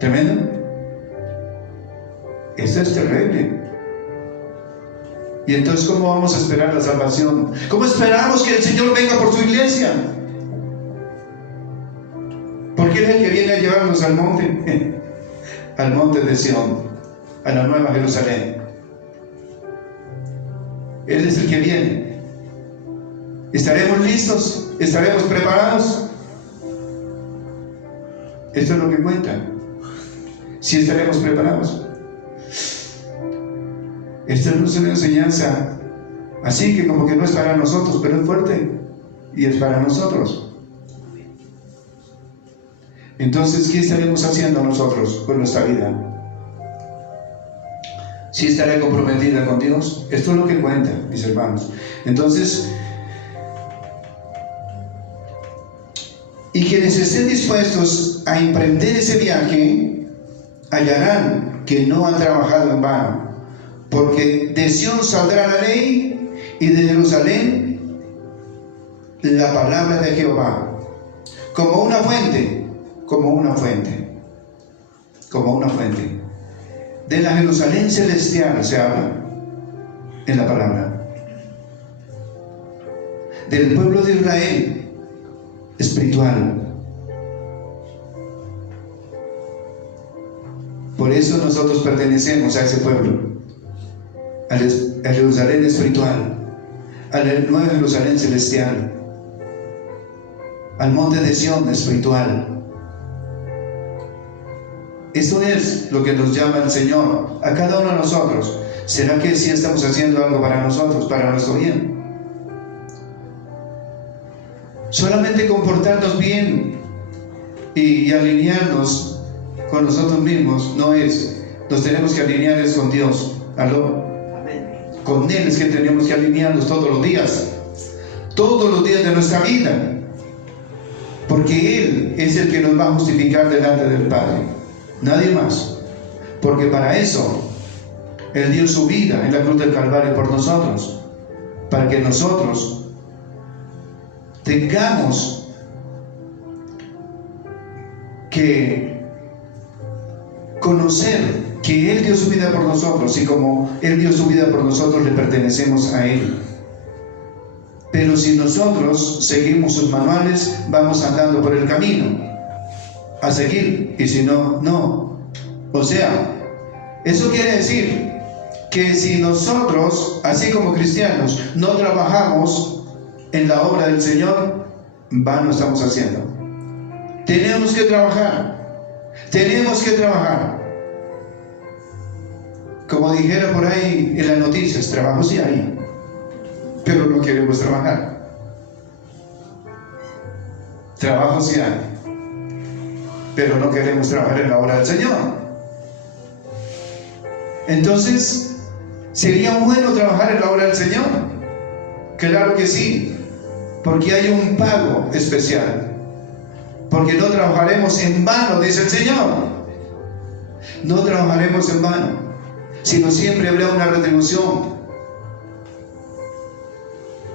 ¿Tremendo? Esto es terrible. Y entonces, ¿cómo vamos a esperar la salvación? ¿Cómo esperamos que el Señor venga por su iglesia? Porque Él es el que viene a llevarnos al monte, al monte de Sión, a la nueva Jerusalén. Él es el que viene. ¿Estaremos listos? ¿Estaremos preparados? Esto es lo que cuenta. Si estaremos preparados. Esta no es una enseñanza así que como que no es para nosotros, pero es fuerte y es para nosotros. Entonces, ¿qué estaremos haciendo nosotros con nuestra vida? ¿Sí estaré comprometida con Dios? Esto es lo que cuenta, mis hermanos. Entonces, y quienes estén dispuestos a emprender ese viaje hallarán que no han trabajado en vano, porque de Sión saldrá la ley y de Jerusalén la palabra de Jehová, como una fuente, como una fuente, como una fuente. De la Jerusalén celestial se habla en la palabra, del pueblo de Israel espiritual. Por eso nosotros pertenecemos a ese pueblo, a Jerusalén espiritual, a la nueva Jerusalén celestial, al monte de Sión espiritual. Eso es lo que nos llama el Señor a cada uno de nosotros. ¿Será que sí estamos haciendo algo para nosotros, para nuestro bien? Solamente comportarnos bien y alinearnos con nosotros mismos no es. Nos tenemos que alinear es con Dios. ¿Aló? Con Él es que tenemos que alinearnos todos los días de nuestra vida, porque Él es el que nos va a justificar delante del Padre, nadie más, porque para eso Él dio su vida en la cruz del Calvario por nosotros, para que nosotros tengamos que conocer que Él dio su vida por nosotros, y como Él dio su vida por nosotros, le pertenecemos a Él. Pero si nosotros seguimos sus manuales, vamos andando por el camino a seguir, y si no, no. O sea, eso quiere decir que si nosotros, así como cristianos, no trabajamos en la obra del Señor, vano estamos haciendo. Tenemos que trabajar, tenemos que trabajar. Como dijera por ahí en las noticias, trabajo sí hay, pero no queremos trabajar. Trabajo sí hay, pero no queremos trabajar en la obra del Señor. Entonces, ¿sería bueno trabajar en la obra del Señor? Claro que sí, porque hay un pago especial. Porque no trabajaremos en vano, dice el Señor. No trabajaremos en vano, sino siempre habrá una retribución.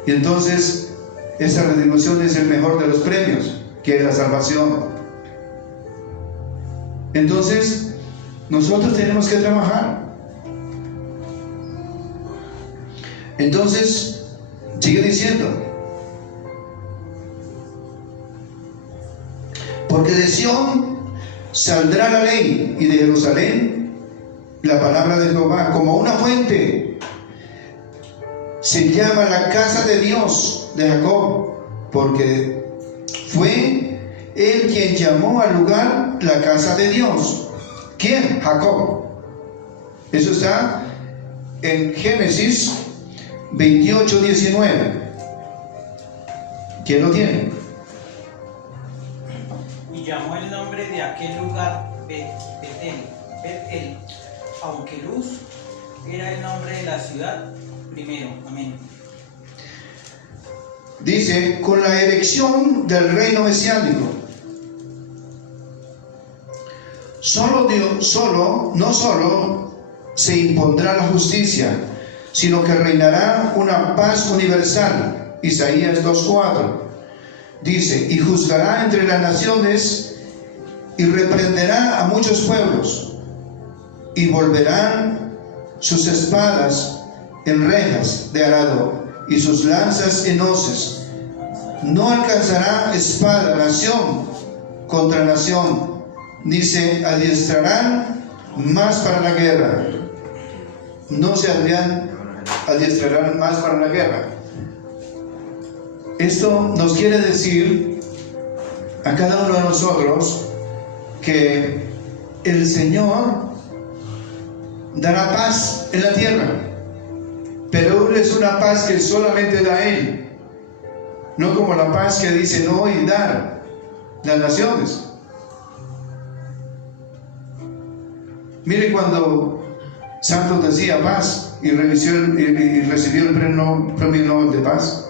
Y entonces, esa retribución es el mejor de los premios, que es la salvación. Entonces, nosotros tenemos que trabajar. Entonces, sigue diciendo, porque de Sión saldrá la ley, y de Jerusalén la palabra de Jehová, como una fuente. se llama la casa de Dios de Jacob, porque fue él quien llamó al lugar la casa de Dios. ¿Quién? Jacob. Eso está en Génesis 28:19. ¿Quién lo tiene? Y llamó el nombre de aquel lugar Betel, aunque Luz era el nombre de la ciudad primero. Amén. Dice, con la erección del reino mesiánico, no solo se impondrá la justicia, sino que reinará una paz universal. Isaías 2:4 dice, y juzgará entre las naciones y reprenderá a muchos pueblos, y volverán sus espadas en rejas de arado y sus lanzas en hoces. No alcanzará espada nación contra nación, ni se adiestrarán más para la guerra. No se adiestrarán más para la guerra. Esto nos quiere decir a cada uno de nosotros que el Señor dará paz en la tierra, pero es una paz que solamente da Él, no como la paz que dice no y dar las naciones. Mire cuando Santos decía paz y recibió el premio Nobel de Paz.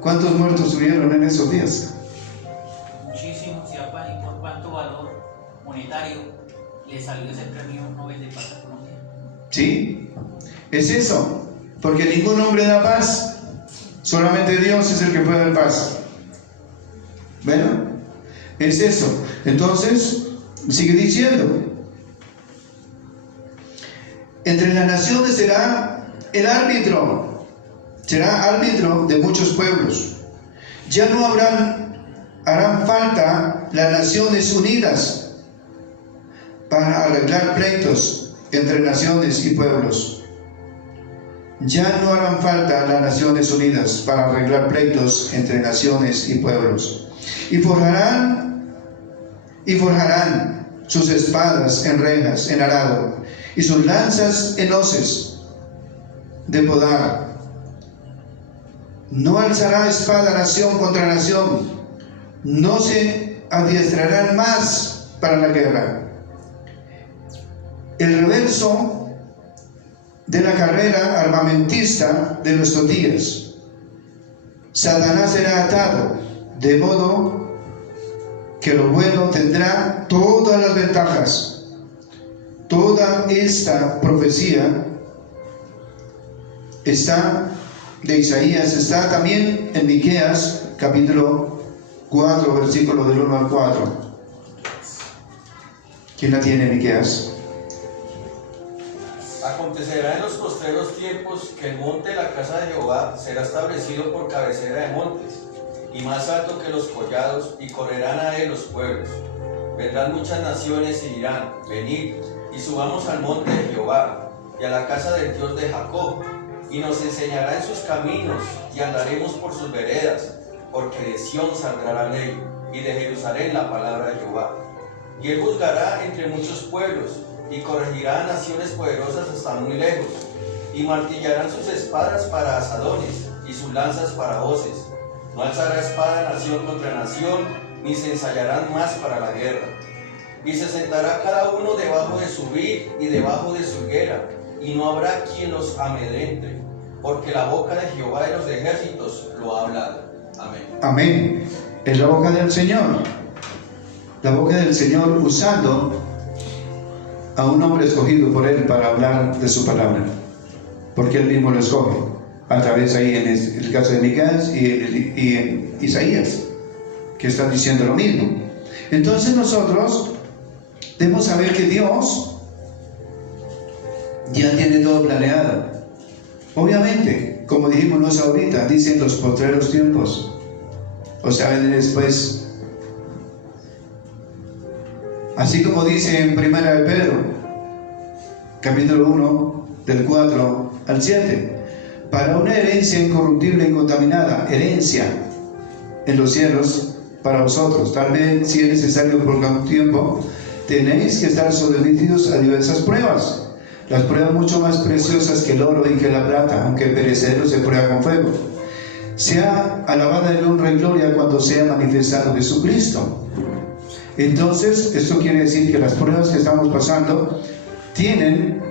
¿Cuántos muertos hubieron en esos días? Muchísimos. ¿Y por cuánto valor monetario le salió ese premio Nobel de Paz a Colombia? Sí, es eso, porque ningún hombre da paz, solamente Dios es el que puede dar paz. Bueno, es eso. Entonces, sigue diciendo, entre las naciones será el árbitro, será árbitro de muchos pueblos. Ya no harán falta las Naciones Unidas para arreglar pleitos entre naciones y pueblos. Ya no harán falta las Naciones Unidas para arreglar pleitos entre naciones y pueblos. Y forjarán sus espadas en rejas, en arado, y sus lanzas en hoces de podar. No alzará espada nación contra nación, no se adiestrarán más para la guerra. El reverso de la carrera armamentista de nuestros días. Satanás será atado, de modo que lo bueno tendrá todas las ventajas. Toda esta profecía está de Isaías, está también en Miqueas capítulo 4, versículo del 1 al 4. ¿Quién la tiene, Miqueas? Acontecerá en los postreros tiempos que el monte de la casa de Jehová será establecido por cabecera de montes, y más alto que los collados, y correrán a él los pueblos. Vendrán muchas naciones y dirán, venid, y subamos al monte de Jehová, y a la casa del Dios de Jacob, y nos enseñará en sus caminos, y andaremos por sus veredas, porque de Sión saldrá la ley, y de Jerusalén la palabra de Jehová. Y él juzgará entre muchos pueblos, y corregirá a naciones poderosas hasta muy lejos, y martillarán sus espadas para asadones, y sus lanzas para hoces. No alzará espada nación contra nación, ni se ensayarán más para la guerra. Y se sentará cada uno debajo de su vid y debajo de su higuera, y no habrá quien los amedrente, porque la boca de Jehová de los ejércitos lo ha hablado. Amén. Amén. Es la boca del Señor. La boca del Señor usando a un hombre escogido por Él para hablar de su palabra, porque Él mismo lo escoge, a través ahí en el caso de Miqueas y en Isaías, que están diciendo lo mismo. Entonces nosotros debemos saber que Dios ya tiene todo planeado. Obviamente, como dijimos ahorita, dicen los postreros tiempos, o sea, después. Así como dice en 1 de Pedro, capítulo 1, del 4 al 7. Para una herencia incorruptible e incontaminada, herencia en los cielos para vosotros. Tal vez, si es necesario por algún tiempo, tenéis que estar sometidos a diversas pruebas. Las pruebas mucho más preciosas que el oro y que la plata, aunque perecedero se prueba con fuego. Sea alabada en honra y gloria cuando sea manifestado Jesucristo. Entonces, esto quiere decir que las pruebas que estamos pasando tienen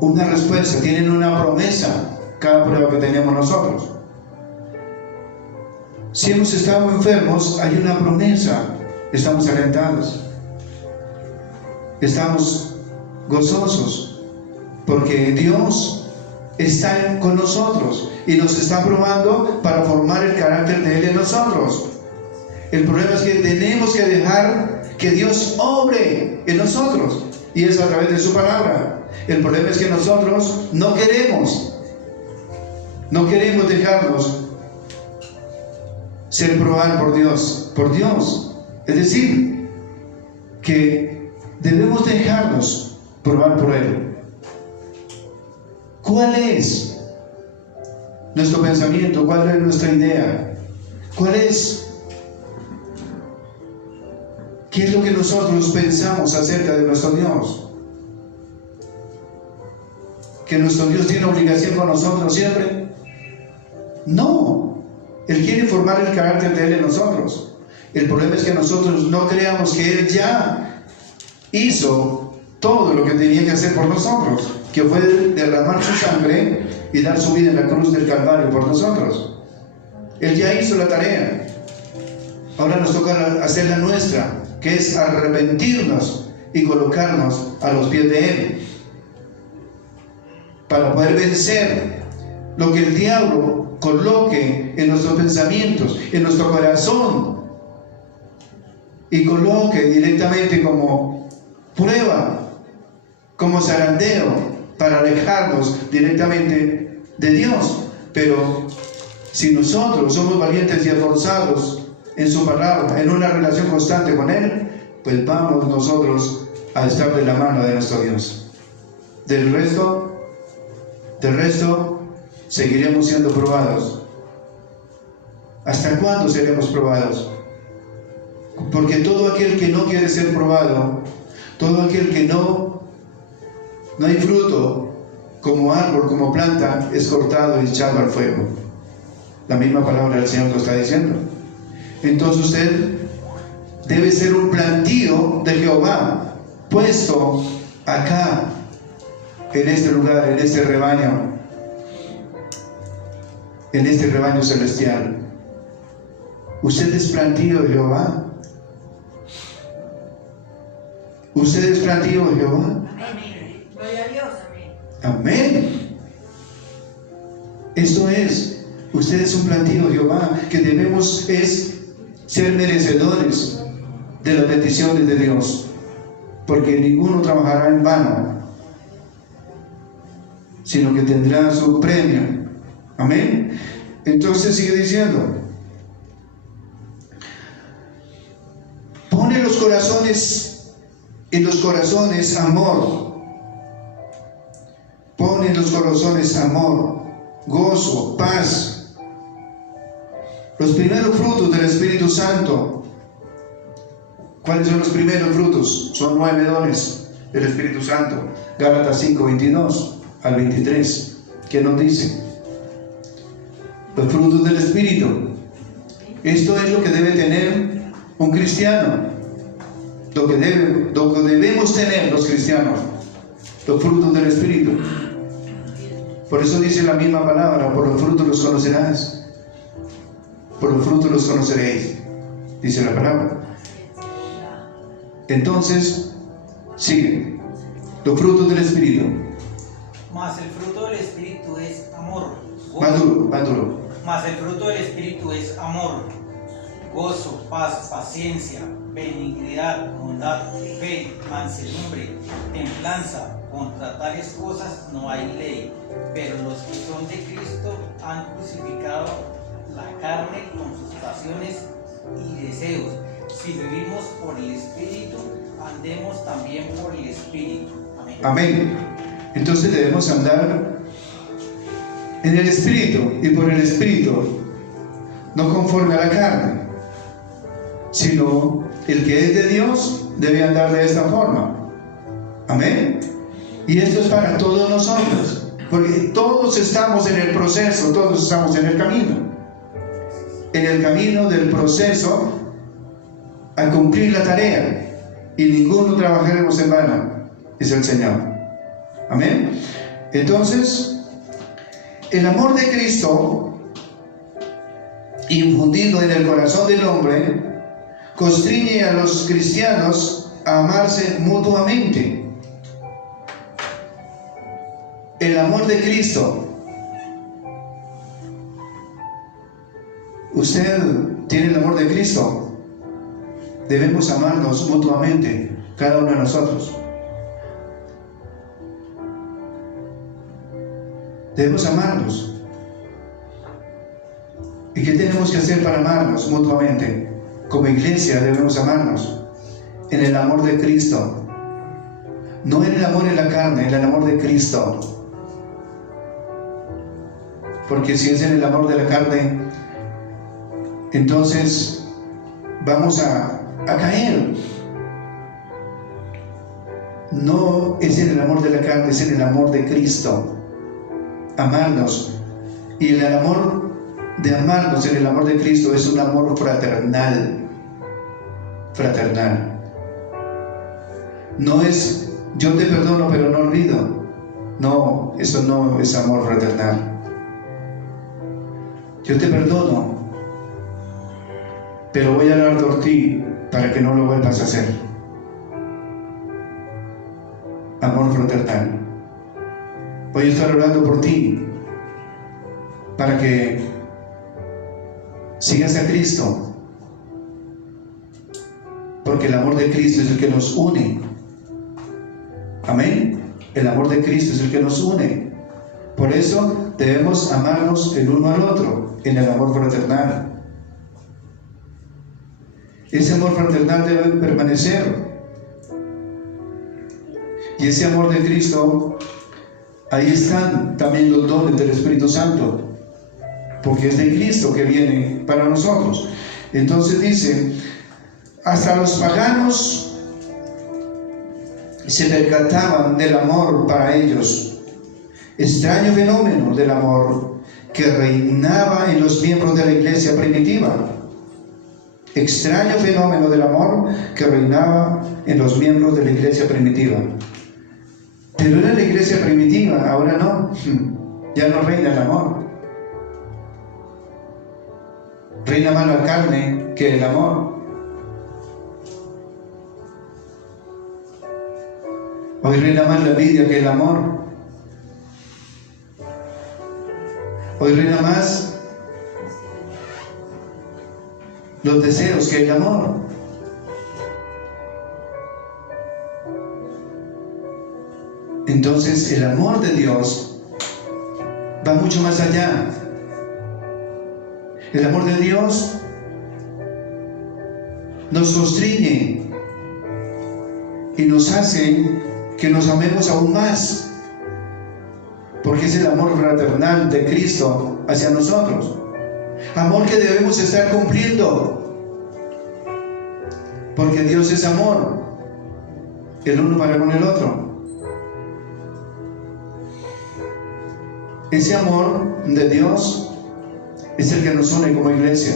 una respuesta, tienen una promesa, cada prueba que tenemos nosotros. Si hemos estado enfermos, hay una promesa, estamos alentados, estamos gozosos, porque Dios está con nosotros y nos está probando para formar el carácter de Él en nosotros. El problema es que tenemos que dejar que Dios obre en nosotros, y es a través de su palabra. El problema es que nosotros no queremos dejarnos ser probados por Dios. Es decir, que debemos dejarnos probar por Él. ¿Cuál es nuestro pensamiento? ¿Cuál es nuestra idea? ¿Qué es lo que nosotros pensamos acerca de nuestro Dios? ¿Que nuestro Dios tiene obligación con nosotros siempre? No. Él quiere formar el carácter de Él en nosotros. El problema es que nosotros no creamos que Él ya hizo todo lo que tenía que hacer por nosotros, que fue derramar su sangre y dar su vida en la cruz del Calvario por nosotros. Él ya hizo la tarea. Ahora nos toca hacer la nuestra, que es arrepentirnos y colocarnos a los pies de Él, para poder vencer lo que el diablo coloque en nuestros pensamientos, en nuestro corazón, y coloque directamente como prueba, como zarandeo, para alejarnos directamente de Dios. Pero si nosotros somos valientes y esforzados en su palabra, en una relación constante con Él, pues vamos nosotros a estar de la mano de nuestro Dios. Del resto seguiremos siendo probados. ¿Hasta cuándo seremos probados? Porque todo aquel que no quiere ser probado, todo aquel que no hay fruto, como árbol, como planta, es cortado y echado al fuego. La misma palabra del Señor lo está diciendo. Entonces usted debe ser un plantío de Jehová, puesto acá, en este lugar, en este rebaño celestial. Usted es plantío de Jehová. Usted es plantío de Jehová. Amén. Gloria a Dios. Amén. Esto es, usted es un plantío de Jehová, que debemos ser merecedores de las bendiciones de Dios, porque ninguno trabajará en vano, sino que tendrá su premio. Amén. Entonces sigue diciendo, pone en los corazones amor. Pone en los corazones amor, gozo, paz. Los primeros frutos del Espíritu Santo. ¿Cuáles son los primeros frutos? Son 9 dones del Espíritu Santo. Gálatas 5, 22 al 23. ¿Qué nos dice? Los frutos del Espíritu. Esto es lo que debe tener un cristiano. Lo que debemos tener los cristianos. Los frutos del Espíritu. Por eso dice la misma palabra: por los frutos los conocerás. Por los frutos los conoceréis, dice la palabra. Entonces, sigue. Los frutos del Espíritu. Mas el fruto del Espíritu es amor. Más duro. Mas el fruto del Espíritu es amor, gozo, paz, paciencia, benignidad, bondad, fe, mansedumbre, templanza. Contra tales cosas no hay ley. Pero los que son de Cristo han crucificado la carne con sus pasiones y deseos. Si vivimos por el Espíritu, andemos también por el Espíritu. Amén. Amén. Entonces debemos andar en el Espíritu y por el Espíritu, no conforme a la carne, sino el que es de Dios debe andar de esta forma. Amén. Y esto es para todos nosotros, porque todos estamos en el proceso, todos estamos en el camino del proceso a cumplir la tarea, y ninguno trabajaremos en vano, dice el Señor. Amén. Entonces, el amor de Cristo infundido en el corazón del hombre constriñe a los cristianos a amarse mutuamente. El amor de Cristo. Usted tiene el amor de Cristo. Debemos amarnos mutuamente, cada uno de nosotros. Debemos amarnos. ¿Y qué tenemos que hacer para amarnos mutuamente? Como iglesia debemos amarnos en el amor de Cristo. No en el amor en la carne, en el amor de Cristo. Porque si es en el amor de la carne, entonces vamos a caer. No es en el amor de la carne, es en el amor de Cristo. Amarnos. Y el amor de amarnos en el amor de Cristo es un amor fraternal. Fraternal. No es yo te perdono pero no olvido. No, eso no es amor fraternal. Yo te perdono, pero voy a orar por ti para que no lo vuelvas a hacer. Amor fraternal. Voy a estar orando por ti para que sigas a Cristo, porque el amor de Cristo es el que nos une. Amén. El amor de Cristo es el que nos une. Por eso debemos amarnos el uno al otro en el amor fraternal. Ese amor fraternal debe permanecer. Y ese amor de Cristo, ahí están también los dones del Espíritu Santo, porque es de Cristo que viene para nosotros. Entonces dice, hasta los paganos se percataban del amor para ellos. Extraño fenómeno del amor que reinaba en los miembros de la iglesia primitiva. Extraño fenómeno del amor que reinaba en los miembros de la iglesia primitiva. Pero era la iglesia primitiva, ahora no. Ya no reina el amor. Reina más la carne que el amor. Hoy reina más la envidia que el amor. Hoy reina más los deseos que el amor. Entonces el amor de Dios va mucho más allá. El amor de Dios nos constriñe y nos hace que nos amemos aún más, porque es el amor fraternal de Cristo hacia nosotros. Amor que debemos estar cumpliendo, porque Dios es amor, el uno para con el otro. Ese amor de Dios es el que nos une como iglesia.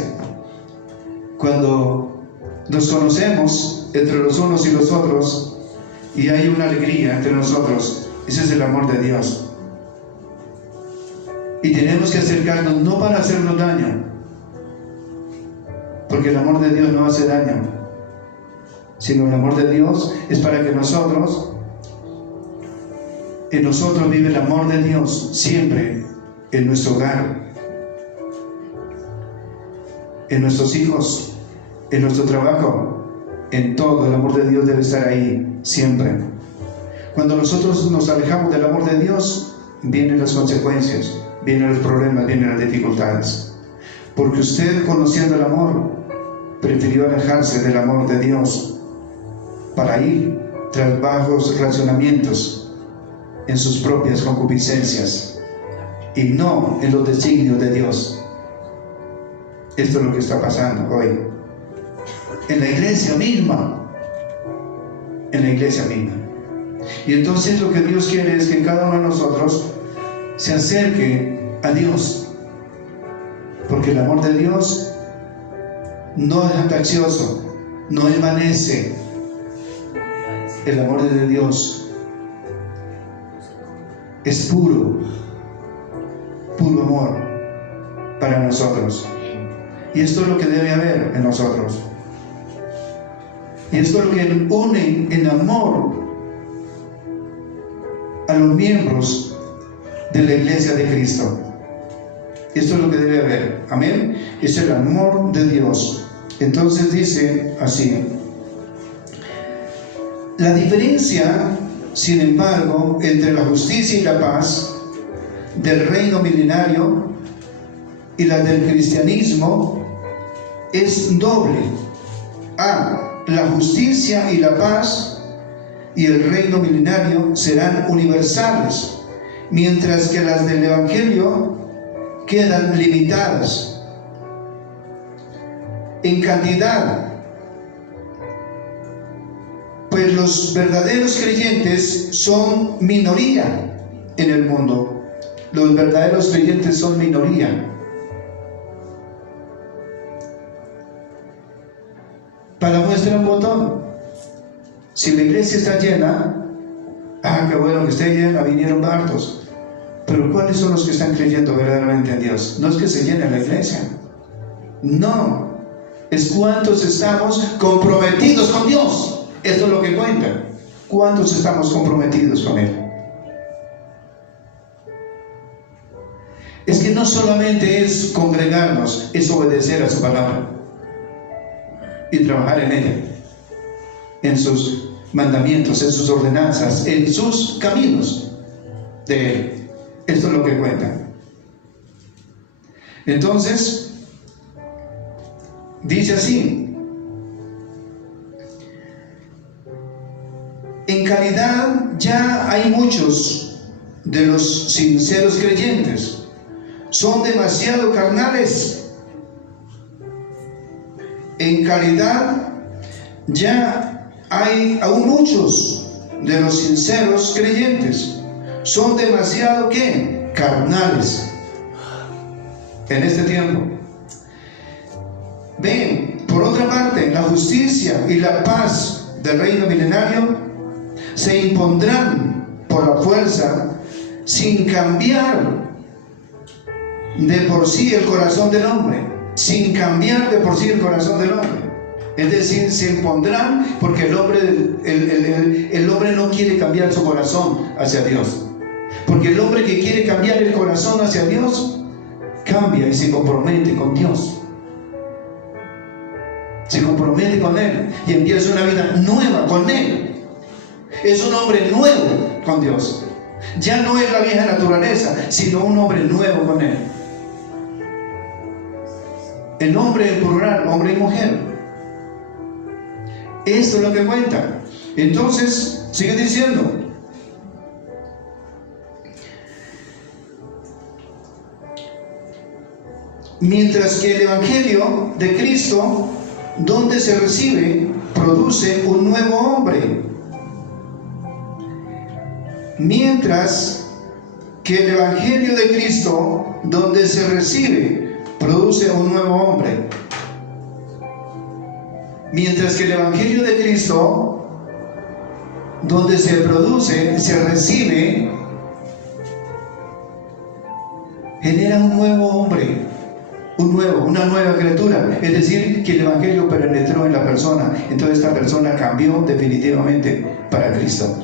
Cuando nos conocemos entre los unos y los otros y hay una alegría entre nosotros, ese es el amor de Dios. Y tenemos que acercarnos no para hacernos daño, porque el amor de Dios no hace daño, sino el amor de Dios es para que nosotros, en nosotros vive el amor de Dios siempre, en nuestro hogar, en nuestros hijos, en nuestro trabajo, en todo. El amor de Dios debe estar ahí siempre. Cuando nosotros nos alejamos del amor de Dios, vienen las consecuencias, vienen los problemas, vienen las dificultades, porque usted, conociendo el amor, prefirió alejarse del amor de Dios para ir tras bajos razonamientos en sus propias concupiscencias. y no en los designios de Dios. Esto es lo que está pasando hoy en la iglesia misma. En la iglesia misma. Y entonces lo que Dios quiere es que cada uno de nosotros se acerque a Dios, porque el amor de Dios no es ataxioso, no envanece. El amor de Dios es puro, puro amor para nosotros. Y esto es lo que debe haber en nosotros. Y esto es lo que une en amor a los miembros de la iglesia de Cristo. Esto es lo que debe haber. Amén. Es el amor de Dios. Entonces dice así: la diferencia, sin embargo, entre la justicia y la paz del reino milenario y la del cristianismo es doble. La justicia y la paz y el reino milenario serán universales, mientras que las del Evangelio quedan limitadas en cantidad, pues los verdaderos creyentes son minoría en el mundo. Los verdaderos creyentes son minoría. Para muestra un botón, si la iglesia está llena, qué bueno que esté llena, vinieron hartos. Pero ¿cuáles son los que están creyendo verdaderamente en Dios? No es que se llene la iglesia, no, es cuántos estamos comprometidos con Dios. Esto es lo que cuenta. ¿Cuántos estamos comprometidos con Él? Es que no solamente es congregarnos, es obedecer a su palabra y trabajar en ella, en sus mandamientos, en sus ordenanzas, en sus caminos de Él. Esto es lo que cuenta. Entonces, dice así: en calidad ya hay muchos de los sinceros creyentes, son demasiado carnales. En calidad ya hay aún muchos de los sinceros creyentes, son demasiado ¿qué? Carnales en este tiempo. Ven, por otra parte, la justicia y la paz del reino milenario se impondrán por la fuerza, sin cambiar de por sí el corazón del hombre, sin cambiar de por sí el corazón del hombre. Es decir, se impondrán porque el hombre no quiere cambiar su corazón hacia Dios. Porque el hombre que quiere cambiar el corazón hacia Dios, cambia y se compromete con Dios. Se compromete con Él y empieza una vida nueva con Él. Es un hombre nuevo con Dios. Ya no es la vieja naturaleza, sino un hombre nuevo con Él. El hombre en plural, hombre y mujer. Esto es lo que cuenta. Entonces, sigue diciendo: mientras que el Evangelio de Cristo, donde se recibe, produce un nuevo hombre. Mientras que el Evangelio de Cristo, donde se recibe, produce un nuevo hombre. Mientras que el Evangelio de Cristo, donde se produce, se recibe, genera un nuevo hombre, una nueva criatura. Es decir, que el Evangelio penetró en la persona. Entonces esta persona cambió definitivamente para Cristo.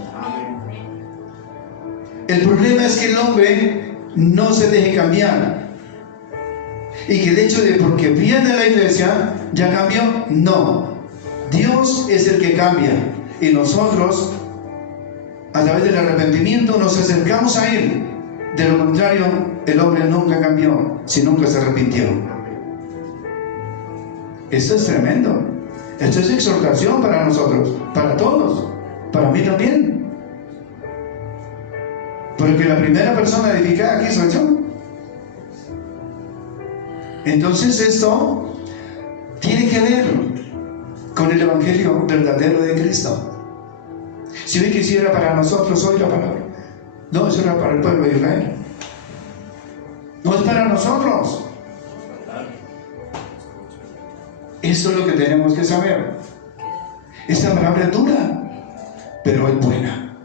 El problema es que el hombre no se deje cambiar. Y que el hecho de porque viene a la iglesia ya cambió, no. Dios es el que cambia. Y nosotros, a través del arrepentimiento, nos acercamos a Él. De lo contrario, el hombre nunca cambió, si nunca se arrepintió. Esto es tremendo. Esto es exhortación para nosotros, para todos, para mí también. Porque la primera persona edificada aquí soy yo. Entonces esto tiene que ver con el Evangelio verdadero de Cristo. Si ve que hiciera para nosotros hoy la palabra, no, eso era para el pueblo de Israel. No es para nosotros. Eso es lo que tenemos que saber. Esta palabra es dura, pero es buena.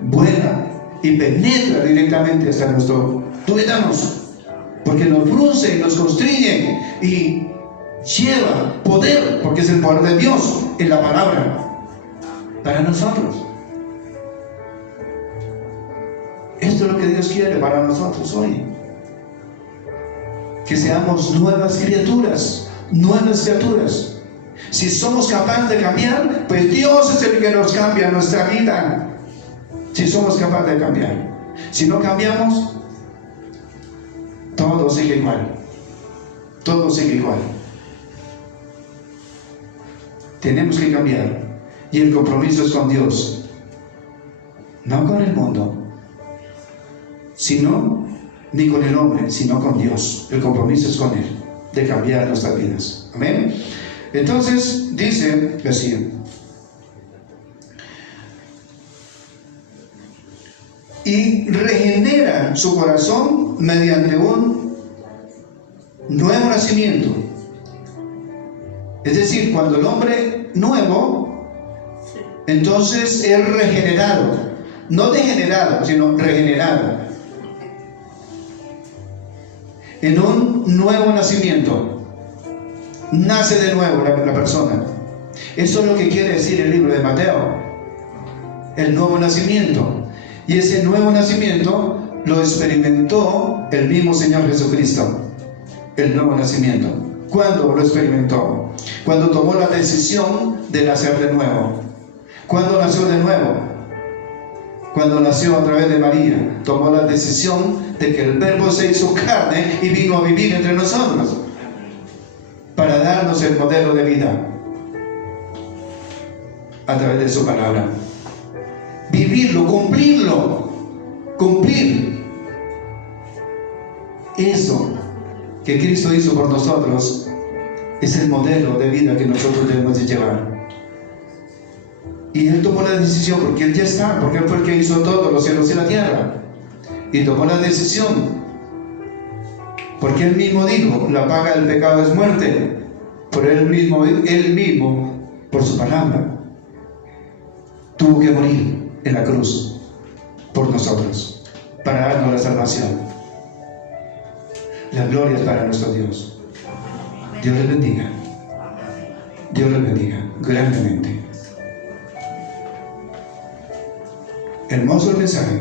Buena y penetra directamente hasta nuestros tuétanos, porque nos frunce, nos constriñe y lleva poder, porque es el poder de Dios en la palabra para nosotros. Esto es lo que Dios quiere para nosotros hoy, que seamos nuevas criaturas, nuevas criaturas. Si somos capaces de cambiar, pues Dios es el que nos cambia nuestra vida. Si somos capaces de cambiar. Si no cambiamos, todo sigue igual. Todo sigue igual. Tenemos que cambiar. Y el compromiso es con Dios, no con el mundo, sino ni con el hombre, sino con Dios. El compromiso es con Él, de cambiar nuestras vidas. Amén. Entonces dice así: y regenera su corazón mediante un nuevo nacimiento. Es decir, cuando el hombre nuevo, entonces es regenerado, no degenerado, sino regenerado, en un nuevo nacimiento. Nace de nuevo la persona. Eso es lo que quiere decir el libro de Mateo, el nuevo nacimiento. Y ese nuevo nacimiento lo experimentó el mismo Señor Jesucristo. El nuevo nacimiento. ¿Cuándo lo experimentó? Cuando tomó la decisión de nacer de nuevo. ¿Cuándo nació de nuevo? Cuando nació a través de María. Tomó la decisión de que el Verbo se hizo carne y vino a vivir entre nosotros, para darnos el modelo de vida a través de su palabra. Vivirlo, cumplirlo, cumplir eso que Cristo hizo por nosotros es el modelo de vida que nosotros debemos de llevar. Y Él tomó la decisión, porque Él ya está, porque Él fue el que hizo todo, los cielos y la tierra, y tomó la decisión porque Él mismo dijo: la paga del pecado es muerte. Por Él mismo, por su palabra, tuvo que morir en la cruz por nosotros, para darnos la salvación. La gloria es para nuestro Dios. Dios les bendiga. Dios les bendiga grandemente. Hermoso el mensaje.